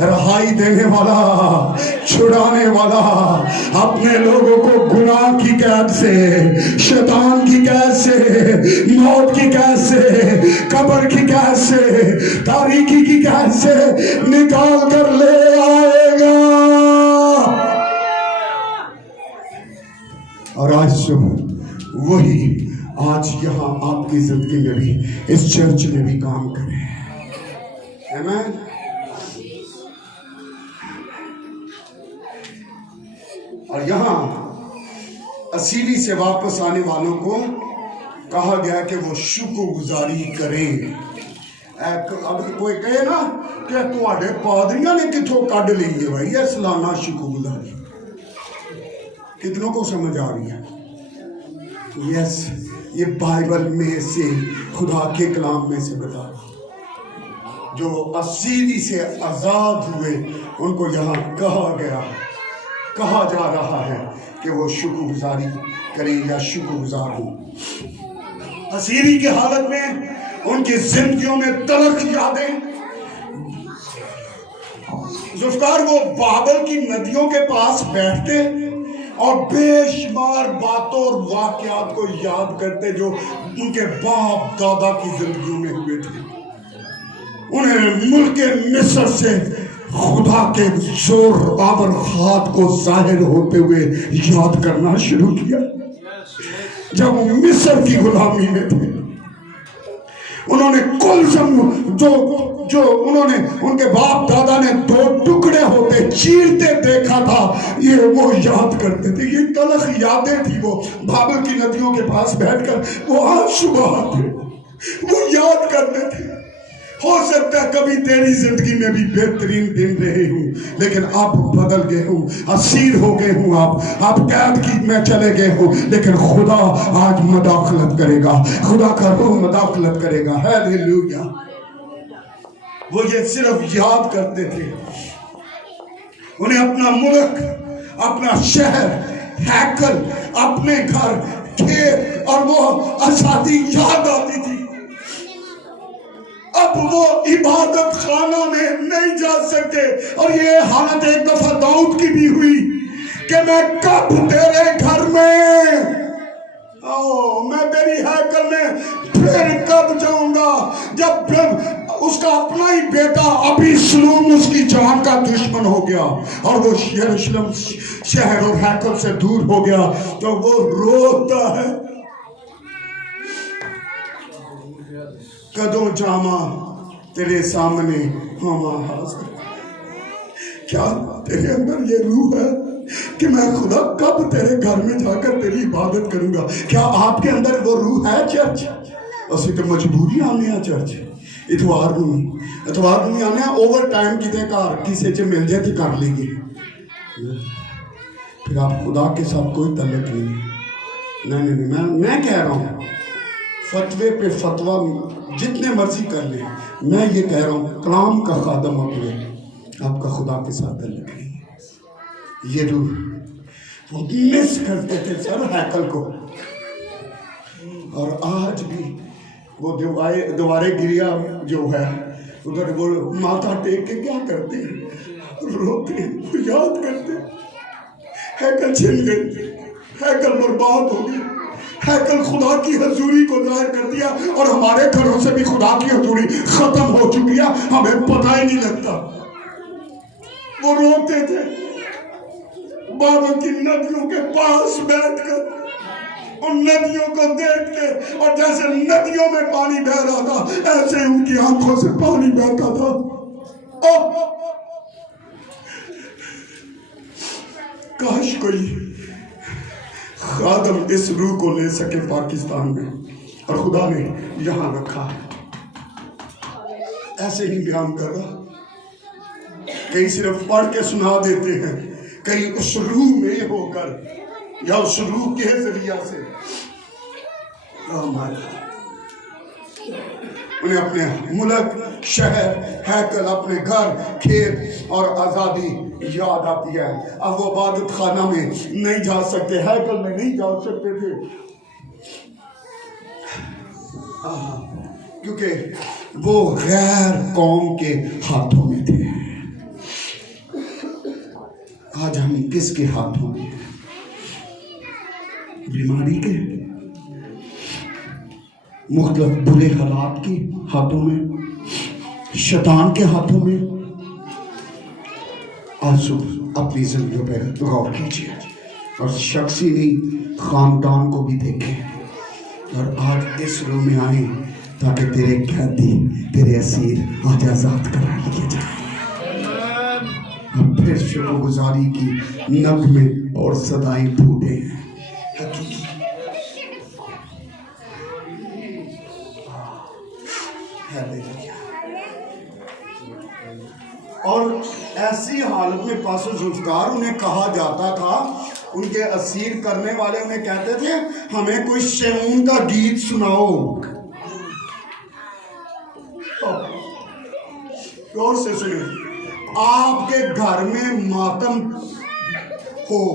رہائی دینے والا، چھڑانے والا، اپنے لوگوں کو گناہ کی قید سے، شیطان کی قید سے، موت کی قید سے، قبر کی قید سے، تاریکی کی قید سے نکال کر لے آئے گا۔ اور آج صبح وہی آج یہاں آپ کی زندگی میں بھی، اس چرچ میں بھی کام کرے۔ آمین۔ اور یہاں اسیری سے واپس آنے والوں کو کہا گیا کہ وہ شکر گزاری کریں۔ اب کوئی کہے نا کہ تواڈے پادریاں نے کتھوں کڈ لی ہے بھائی یہ سالانہ شکر گزاری، کتنوں کو سمجھ آ رہی ہے؟ یس، یہ بائبل میں سے، خدا کے کلام میں سے بتا، جو اسیری سے آزاد ہوئے ان کو یہاں کہا جا رہا ہے کہ وہ شکر گزاری کریں یا شکر گزار ہوں۔ اسیری کی حالت میں ان کی زندگیوں میں تلخ یادیں، ذوالفقار وہ بابل کی ندیوں کے پاس بیٹھتے اور بے شمار باتوں اور واقعات کو یاد کرتے جو ان کے باپ دادا کی زندگیوں میں ہوئے تھے۔ انہیں ملک مصر سے خدا کے زور آور ہاتھ کو ظاہر ہوتے ہوئے یاد کرنا شروع کیا۔ جب وہ مصر کی غلامی میں تھے، انہوں نے کلثم جو انہوں نے ان کے باپ دادا نے دو ٹکڑے ہوتے چیرتے دیکھا تھا، یہ وہ یاد کرتے تھے۔ یہ تلخ یادیں تھی، وہ بابل کی ندیوں کے پاس بیٹھ کر وہ آنسو بہاتے، وہ یاد کرتے تھے۔ ہو سکتا ہے کبھی تیری زندگی میں بھی بہترین دن رہے ہوں، لیکن آپ بدل گئے ہوں، اسیر ہو گئے ہوں، آپ قید کی میں چلے گئے ہوں، لیکن خدا آج مداخلت کرے گا، خدا کا روح مداخلت کرے گا۔ ہاللیلویا۔ وہ یہ صرف یاد کرتے تھے، انہیں اپنا ملک، اپنا شہر، ہیکل، اپنے گھر، کھیت اور وہ آزادی یاد آتی تھی۔ اب وہ عبادت خانہ میں نہیں جا سکتے، اور یہ حالت ایک دفعہ داؤد کی بھی ہوئی کہ میں کب تیرے گھر میں، میں تیری ہیکل میں پھر کب جاؤں گا، جب اس کا اپنا ہی بیٹا ابیسلوم اس کی جان کا دشمن ہو گیا اور وہ یروشلم شہر اور ہیکل سے دور ہو گیا، تو وہ روتا ہے، کدوں جاما تیرے سامنے ہما حاضر۔ کیا تیرے اندر یہ روح ہے کہ میں خدا کب تیرے گھر میں جا کر تیری عبادت کروں گا؟ کیا آپ کے اندر وہ روح ہے چرچ؟ اسی تو مجبوری آنے ہیں چرچ، اتوار نوی آنے ہیں، اوور ٹائم کتے کار کسے چے مل جائے تھی کر لیں گے، پھر آپ خدا کے ساتھ کوئی تعلق نہیں۔ میں کہہ رہا ہوں فتوے پہ فتوہ جتنے مرضی کر لیں، میں یہ کہہ رہا ہوں کلام کا خادم ہوئے آپ کا خدا کے ساتھ تعلق نہیں ہے۔ یہ روح وہ مس کرتے تھے سر ہیکل کو، اور آج بھی وہ دوبارے گریا جو ہے ادھر وہ ماتھا ٹیک کے کیا کرتے ہیں؟ روتے ہیں، وہ یاد کرتے ہیں ہیکل چھن گئی، ہیکل برباد ہو گئی، ہیکل خدا کی حضوری کو ظاہر کر دیا، اور ہمارے گھروں سے بھی خدا کی حضوری ختم ہو چکی ہے، ہمیں پتہ ہی نہیں لگتا۔ وہ روتے تھے بابل کی ندیوں کے پاس بیٹھ کر، ان ندیوں کو دیکھتے، اور جیسے ندیوں میں پانی بہ رہا تھا ایسے ان کی آنکھوں سے پانی بہتا تھا۔ کاش کوئی خادم اس روح کو لے سکے پاکستان میں، اور خدا نے یہاں رکھا ہے۔ ایسے ہی بیان کر رہا، کئی صرف پڑھ کے سنا دیتے ہیں، کئی اس روح میں ہو کر یا اس روح کے ذریعہ سے انہیں اپنے ملک، شہر، ہیکل، اپنے گھر، کھیت اور آزادی یاد آتی ہے۔ اب وہ عبادت خانہ میں نہیں جا سکتے، ہیکل میں نہیں جا سکتے تھے، کیونکہ وہ غیر قوم کے ہاتھوں میں تھے. آج ہم کس کے ہاتھوں میں ہیں؟ بیماری کے، مختلف برے حالات کے ہاتھوں میں، شیطان کے ہاتھوں میں. آج صبح اپنی زندگیوں پہ غور کیجیے اور شخصی نہیں خاندان کو بھی دیکھیں. اور آج اس روم میں آئیں تاکہ تیرے قیدی، تیرے اسیر آج آزاد کرا لیے جائیں. اب پھر شکر گزاری کی نغمے اور صدائیں پھوٹے ہیں. اور ایسی حالت میں پاس و ذوالفقار انہیں کہا جاتا تھا، ان کے اسیر کرنے والے انہیں کہتے تھے ہمیں کوئی شیون کا گیت سناؤ. غور سے سنیں، آپ کے گھر میں ماتم ہو،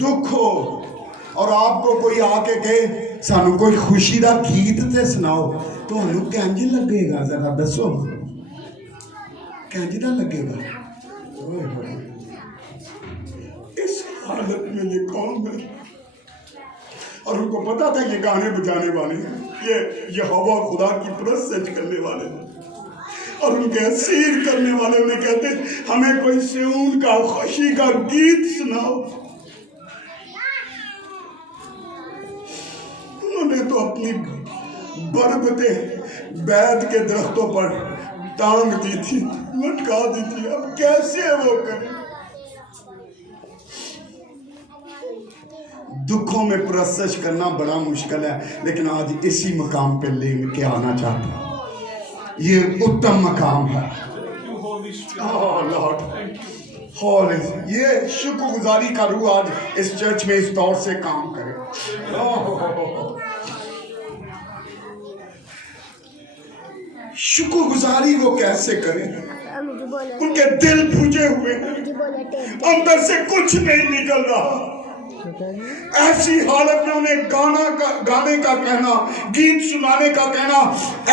دکھ ہو، اور آپ کو کوئی آ کے کہے سانو کوئی خوشی دا گیت تے سناؤ، تو ہنو کینج لگے گا؟ ذرا دسو کینج دا لگے گا؟ اس حالت میں یہ قوم ہے، اور ان کو پتا تھا یہ گانے بجانے والے ہیں، یہ یہوہ خدا کی پرستش کرنے والے ہیں، اور ان کے اسیر کرنے والے انہیں کہتے ہمیں کوئی سیون کا خوشی کا گیت سناؤ. انہوں نے تو اپنی بربتیں بیت کے درختوں پر ٹانگ دی تھی، لٹکا دی تھی. اب کیسے وہ کریں؟ دکھوں میں پرستش کرنا بڑا مشکل ہے، لیکن آج اسی مقام پہ لے کے آنا چاہتا ہوں. یہ اتم مقام ہے. یہ شکر گزاری کا روح آج اس چرچ میں اس طور سے کام کرے. شکر گزاری وہ کیسے کریں؟ ان کے دل بھجے ہوئے ہیں، اندر سے کچھ نہیں نکل رہا. ایسی حالت میں انہیں گانے کا کہنا، گیت سنانے کا کہنا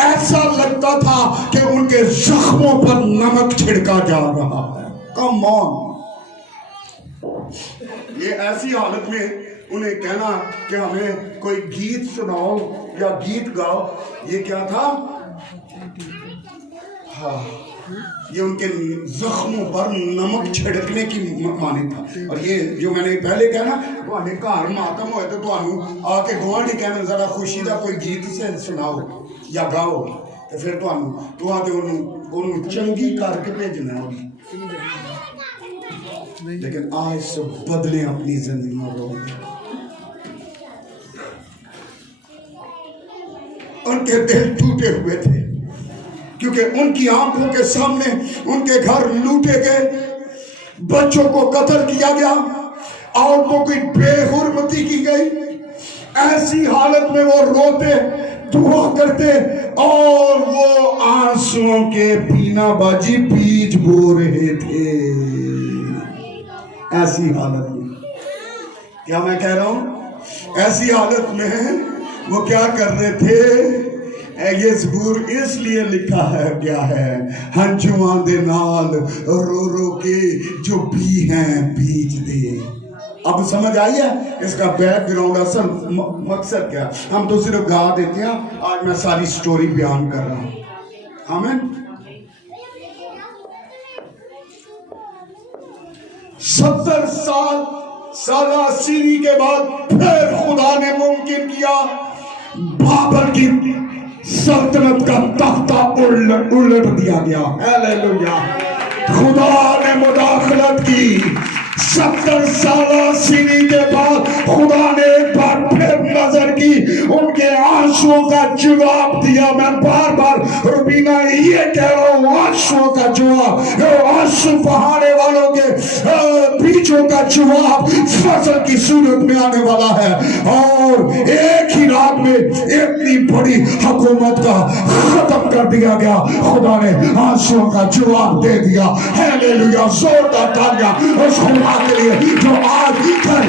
ایسا لگتا تھا کہ ان کے زخموں پر نمک چھڑکا جا رہا ہے. کم آن، یہ ایسی حالت میں انہیں کہنا کہ ہمیں کوئی گیت سناؤ یا گیت گاؤ، یہ کیا تھا؟ یہ ان کے زخموں پر نمک چھڑکنے کی معنی تھا. اور یہ جو میں نے پہلے کہا نا، تواڈے گھر ماتم ہوئے تو تانوں آ کے گوانڈی کہنا ذرا خوشی دا کوئی گیت سے سناؤ یا گاؤ، تو پھر تو آتے انہوں چنگی کر کے بھیجنا ہے. لیکن آج سب بدلیں اپنی زندگی میں رو گے. ان کے دل ٹوٹے ہوئے تھے کیونکہ ان کی آنکھوں کے سامنے ان کے گھر لوٹے گئے، بچوں کو قتل کیا گیا، عورتوں کی بے حرمتی کی گئی. ایسی حالت میں وہ روتے، دعا کرتے، اور وہ آنسوؤں کے بینا بازی بیج بو رہے تھے. ایسی حالت میں کیا میں کہہ رہا ہوں، ایسی حالت میں وہ کیا کر رہے تھے؟ یہ زبور اس لیے لکھا ہے کیا ہے، ہنجواں دے نال رو رو کے جو بھی ہیں بیج دے. اب سمجھ آئی ہے اس کا بیک گراؤنڈ، اصل مقصد کیا؟ ہم تو صرف گا دیتے ہیں، آج میں ساری سٹوری بیان کر رہا ہوں. آمین. 70 سالہ سیری کے بعد پھر خدا نے ممکن کیا بابل کی سلطنت کا تختہ الٹ دیا گیا. ہیلیلویا. خدا نے مداخلت کی. 70 سالہ سیری کے بعد خدا نے ایک بار پھر نظر کی، ان کے آنسوؤں کا جواب دیا. میں بار بار روبینہ یہ کہہ رہا ہوں، آنسوؤں کا جواب، آنسو بہانے والوں کے بیچوں کا جواب فصل کی صورت میں آنے والا ہے. اور ایک ہی رات میں اتنی بڑی حکومت کا ختم کر دیا گیا. خدا نے آنسوؤں کا جواب دے دیا. ہیلیلویا. زوردار تالیاں اس خدا کے لیے جو آج کل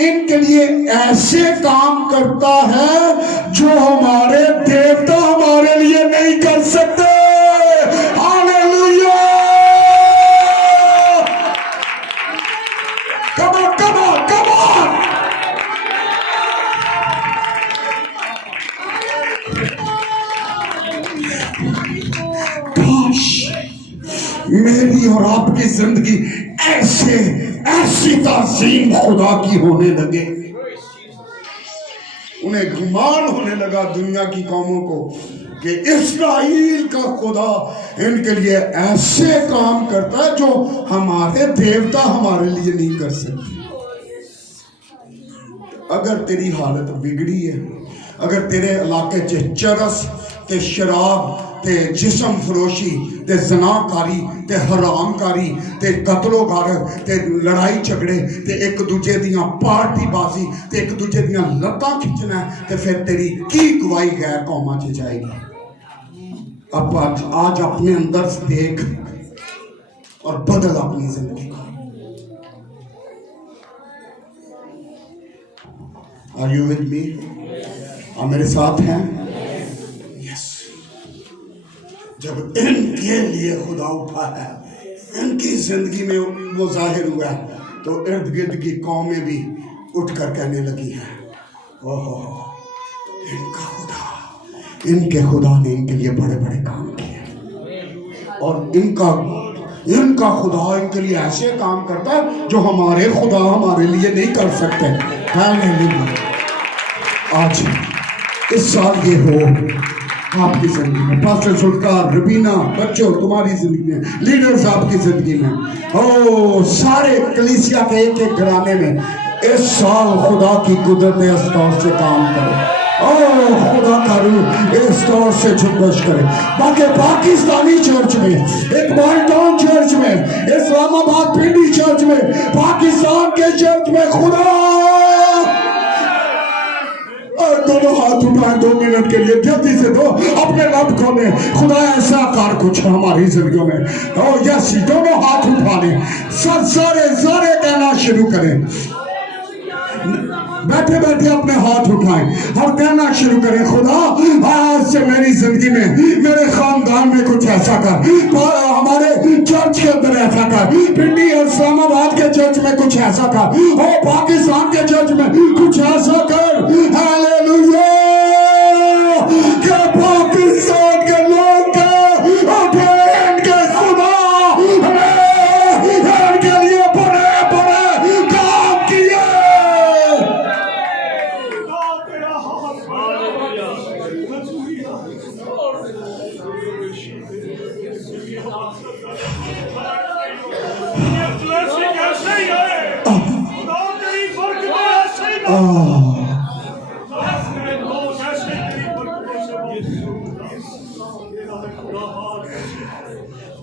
ان کے لیے ایسے کام کرتا ہے جو ہمارے دیوتا ہمارے لیے نہیں کر سکتے. ہاللیلویا. کم آن کم آن کم آن. کاش میری اور آپ کی زندگی ایسی تعظیم خدا کی ہونے لگے. انہیں گمان ہونے لگا دنیا کی قوموں کو کہ اسرائیل کا خدا ان کے لیے ایسے کام کرتا ہے جو ہمارے دیوتا ہمارے لیے نہیں کر سکتے. اگر تیری حالت بگڑی ہے، اگر تیرے علاقے چرس تے شراب تے جسم فروشی تے زناکاری تے حرام کاری تے قتل و غارت تے لڑائی جھگڑے تے ایک دوجے دیاں پارٹی بازی تے ایک دوجے دیاں لتاں کھچنا ہے، تے پھر تیری کی گواہی غیر قوماں چ جائے گی. اب آج اپنے اندر دیکھ اور بدل اپنی زندگی کو. Are you with me؟ آپ میرے ساتھ ہیں؟ جب ان کے لیے خدا اٹھا ہے، ان کی زندگی میں وہ ظاہر ہوا ہے، تو ارد گرد کی قومیں بھی اٹھ کر کہنے لگی ہیں اوہ ان کے خدا نے ان کے لیے بڑے بڑے کام کیے، اور ان کا خدا ان کے لیے ایسے کام کرتا ہے جو ہمارے خدا ہمارے لیے نہیں کر سکتے. آج اس سال یہ ہو آپ کی زندگی میں، پاسٹر سلطان، ربینہ، بچوں تمہاری زندگی میں، لیڈرز آپ کی زندگی میں، سارے کلیسیا کے ایک ایک گھرانے میں اس سال خدا کی قدرت اس طور سے کام کرے. خدا کا روح اس طور سے جنبش کرے. باقی پاکستانی چرچ میں، اقبال ٹاؤن چرچ میں، اسلام آباد پنڈی چرچ میں، پاکستان کے چرچ میں خدا دونوں ہاتھ اٹھائیں 2 منٹ کے لیے، جلدی سے دو اپنے لب کھولیں. خدا ایسا کار کچھ ہماری زندگیوں میں. یس، دونوں ہاتھ اٹھا لیں، سارے کہنا شروع کریں. بیٹھے بیٹھے اپنے ہاتھ اٹھائیں اور کہنا شروع کریں خدا آج سے میری زندگی میں، میرے خاندان میں کچھ ایسا کر، ہمارے چرچ کے اندر ایسا کر، پنڈی اور اسلام آباد کے چرچ میں کچھ ایسا کر، اور پاکستان کے چرچ میں کچھ ایسا کر. ہاللیلویا. کہ پاکستان کے لوگ اٹھے ان کے خدا نے ان کے لیے بڑے بڑے کام کیے.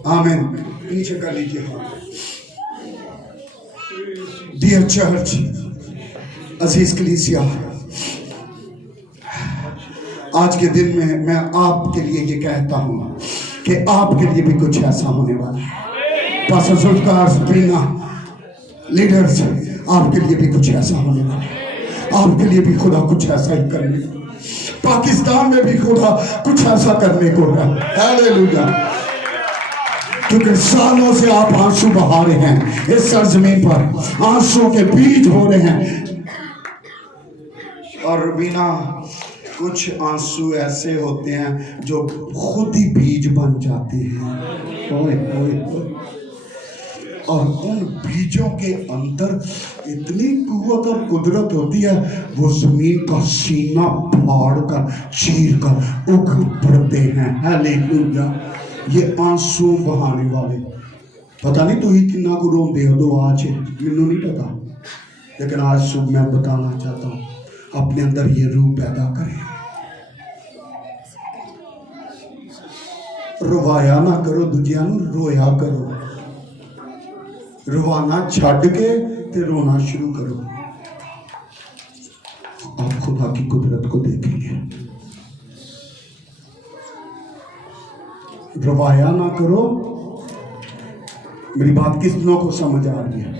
آمین. نیچے کر لیجیے. ڈیئر چرچ، عزیز کلیسیا، آج کے دن میں آپ کے لیے یہ کہتا ہوں کہ آپ کے لیے بھی کچھ ایسا ہونے والا ہے. پاسٹر ذوالفقار، سپرینا، لیڈرز، آپ کے لیے بھی کچھ ایسا ہونے والا ہے. آپ کے لیے بھی خدا کچھ ایسا ہی کرنے کو، پاکستان میں بھی خدا کچھ ایسا کرنے کو ہے. ہاللیلویا. کیونکہ سالوں سے آپ آنسو بہا رہے ہیں اس سرزمین پر، آنسو کے بیج ہو رہے ہیں. اور بنا کچھ آنسو ایسے ہوتے ہیں جو خود ہی بیج بن جاتے ہیں، اور ان بیجوں کے اندر اتنی قوت اور قدرت ہوتی ہے، وہ زمین کا سینہ پھاڑ کر چیر کر اگ پڑتے ہیں. ہاللیلویا. یہ آنسو بہانے والے، پتہ نہیں تو ہی کنا کو رون دے دو آج، منو نہیں پتا، لیکن آج صبح میں بتانا چاہتا ہوں اپنے اندر یہ روح پیدا کریں. روایا نہ کرو دوجیاں نو، رویا کرو. روانا چھڈ کے تے رونا شروع کرو. آپ خدا کی قدرت کو دیکھیں گے. روایا نہ کرو. میری بات کتنوں کو سمجھ آ رہی ہے؟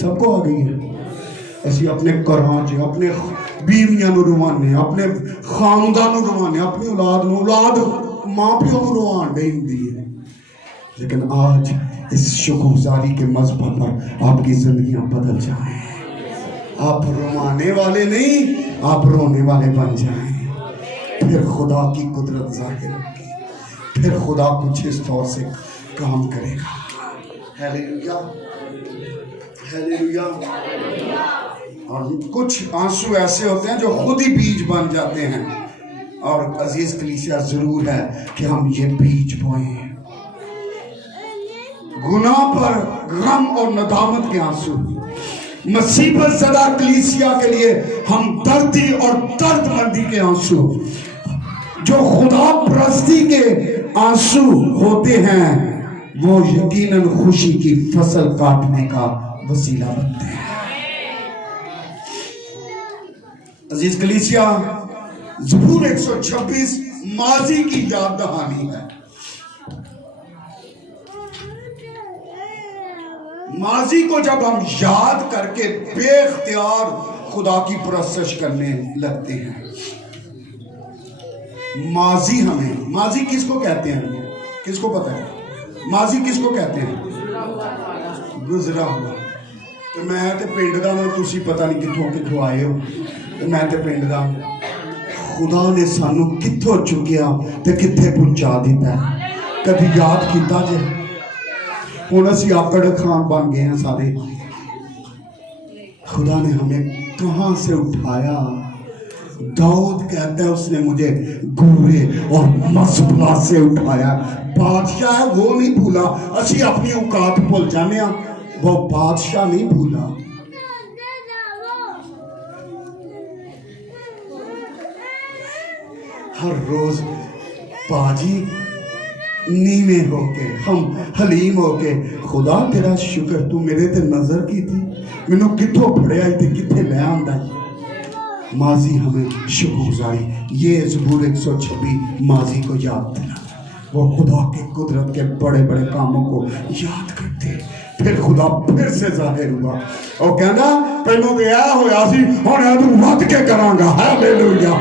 سب کو آ گئی ہے. اسی اپنے گھراں چ اپنے بیویاں نو روانے, اپنے خاندان نو روانے, اپنی اولاد نو, اولاد ماں پیو نو روان دے ہوندی ہے. لیکن آج اس شکرگزاری کے مذہب پر آپ کی زندگیاں بدل جائیں. آپ روانے والے نہیں, آپ رونے والے بن جائیں. پھر خدا کی قدرت ظاہر ہوگی, پھر خدا کچھ اس طور سے کام کرے گا. Hallelujah, hallelujah. اور کچھ آنسو ایسے ہوتے ہیں جو خود ہی بیج بن جاتے ہیں. اور عزیز کلیسیا, ضرور ہے کہ ہم یہ بیج بوئیں. گناہ پر غم اور ندامت کے آنسو, مصیبت زدہ کلیسیا کے لیے ہم دردی اور درد مندی کے آنسو, جو خدا پرستی کے آنسو ہوتے ہیں, وہ یقیناً خوشی کی فصل کاٹنے کا وسیلہ بنتے ہیں. عزیز کلیسیا, زبور 126 ماضی کی یاد دہانی ہے. ماضی کو جب ہم یاد کر کے بے اختیار خدا کی پرستش کرنے لگتے ہیں. ماضی ہمیں, ماضی کس کو کہتے ہیں, کس کو پتہ ہے ماضی کس کو کہتے ہیں؟ گزرا ہوا. تو میں تے پنڈ دا ہوں, تسی پتہ نہیں کتھوں کتھوں آئے ہو. میں تے پنڈ دا, خدا نے سانو کتھوں چکیا تے کتھے پہنچا دیتا ہے. کبھی یاد کیتا جے؟ ہن اسی آکڑ خان بن گئے ہیں سارے. خدا نے ہمیں کہاں سے اٹھایا. داؤد کہتا ہے اس نے مجھے گورے اور مزبلہ سے اٹھایا. بادشاہ ہے وہ نہیں بھولا, اسی اپنی اوقات بھول جانے ہیں, وہ بادشاہ نہیں بھولا. ہر روز باجی نیمے ہو کے, ہم حلیم ہو کے, خدا تیرا شکر تو میرے تے نظر کی تھی, مینوں کتھوں پھڑے آئی تھی کتھے لے آندا. ماضی ہمیں شکرگزاری, یہ زبور 126 ماضی کو یاد دلاتا. وہ خدا کی قدرت کے بڑے بڑے کاموں کو یاد کرتے. پھر خدا پھر سے ظاہر ہوا اور کہنا پہلو تو یہ ہویا سی, ہن ادو ود کے کراں گا. ہیلیلویا.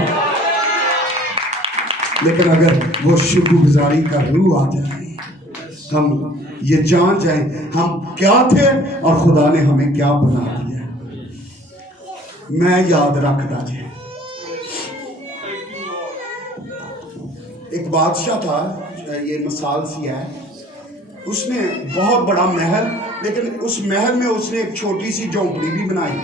لیکن اگر وہ شکرگزاری کا روح آ جائے, ہم یہ جان جائیں ہم کیا تھے اور خدا نے ہمیں کیا بنا دیا. میں یاد رکھتا جی, ایک بادشاہ تھا, یہ مثال سی ہے. اس نے بہت بڑا محل, لیکن اس محل میں اس نے ایک چھوٹی سی جھونپڑی بھی بنائی.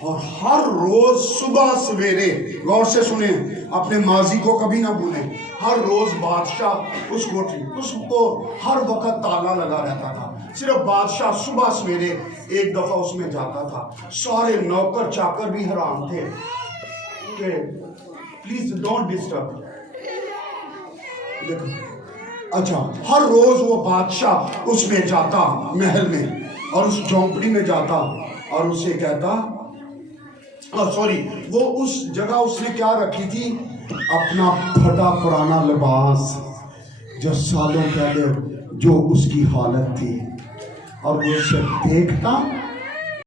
اور ہر روز صبح سویرے, غور سے سنیں, اپنے ماضی کو کبھی نہ بھولیں, ہر روز بادشاہ اس کو ہر وقت تالا لگا رہتا تھا. صرف بادشاہ صبح سویرے ایک دفعہ اس میں جاتا تھا. سارے نوکر چاکر بھی حیران تھے کہ پلیز ڈونٹ ڈسٹرب. دیکھو, اچھا, ہر روز وہ بادشاہ اس میں جاتا, محل میں, اور اس جھونپڑی میں جاتا اور اسے کہتا, وہ اس جگہ اس نے کیا رکھی تھی, اپنا پھٹا پرانا لباس جو سالوں پہلے جو اس کی حالت تھی, اور وہ اسے دیکھتا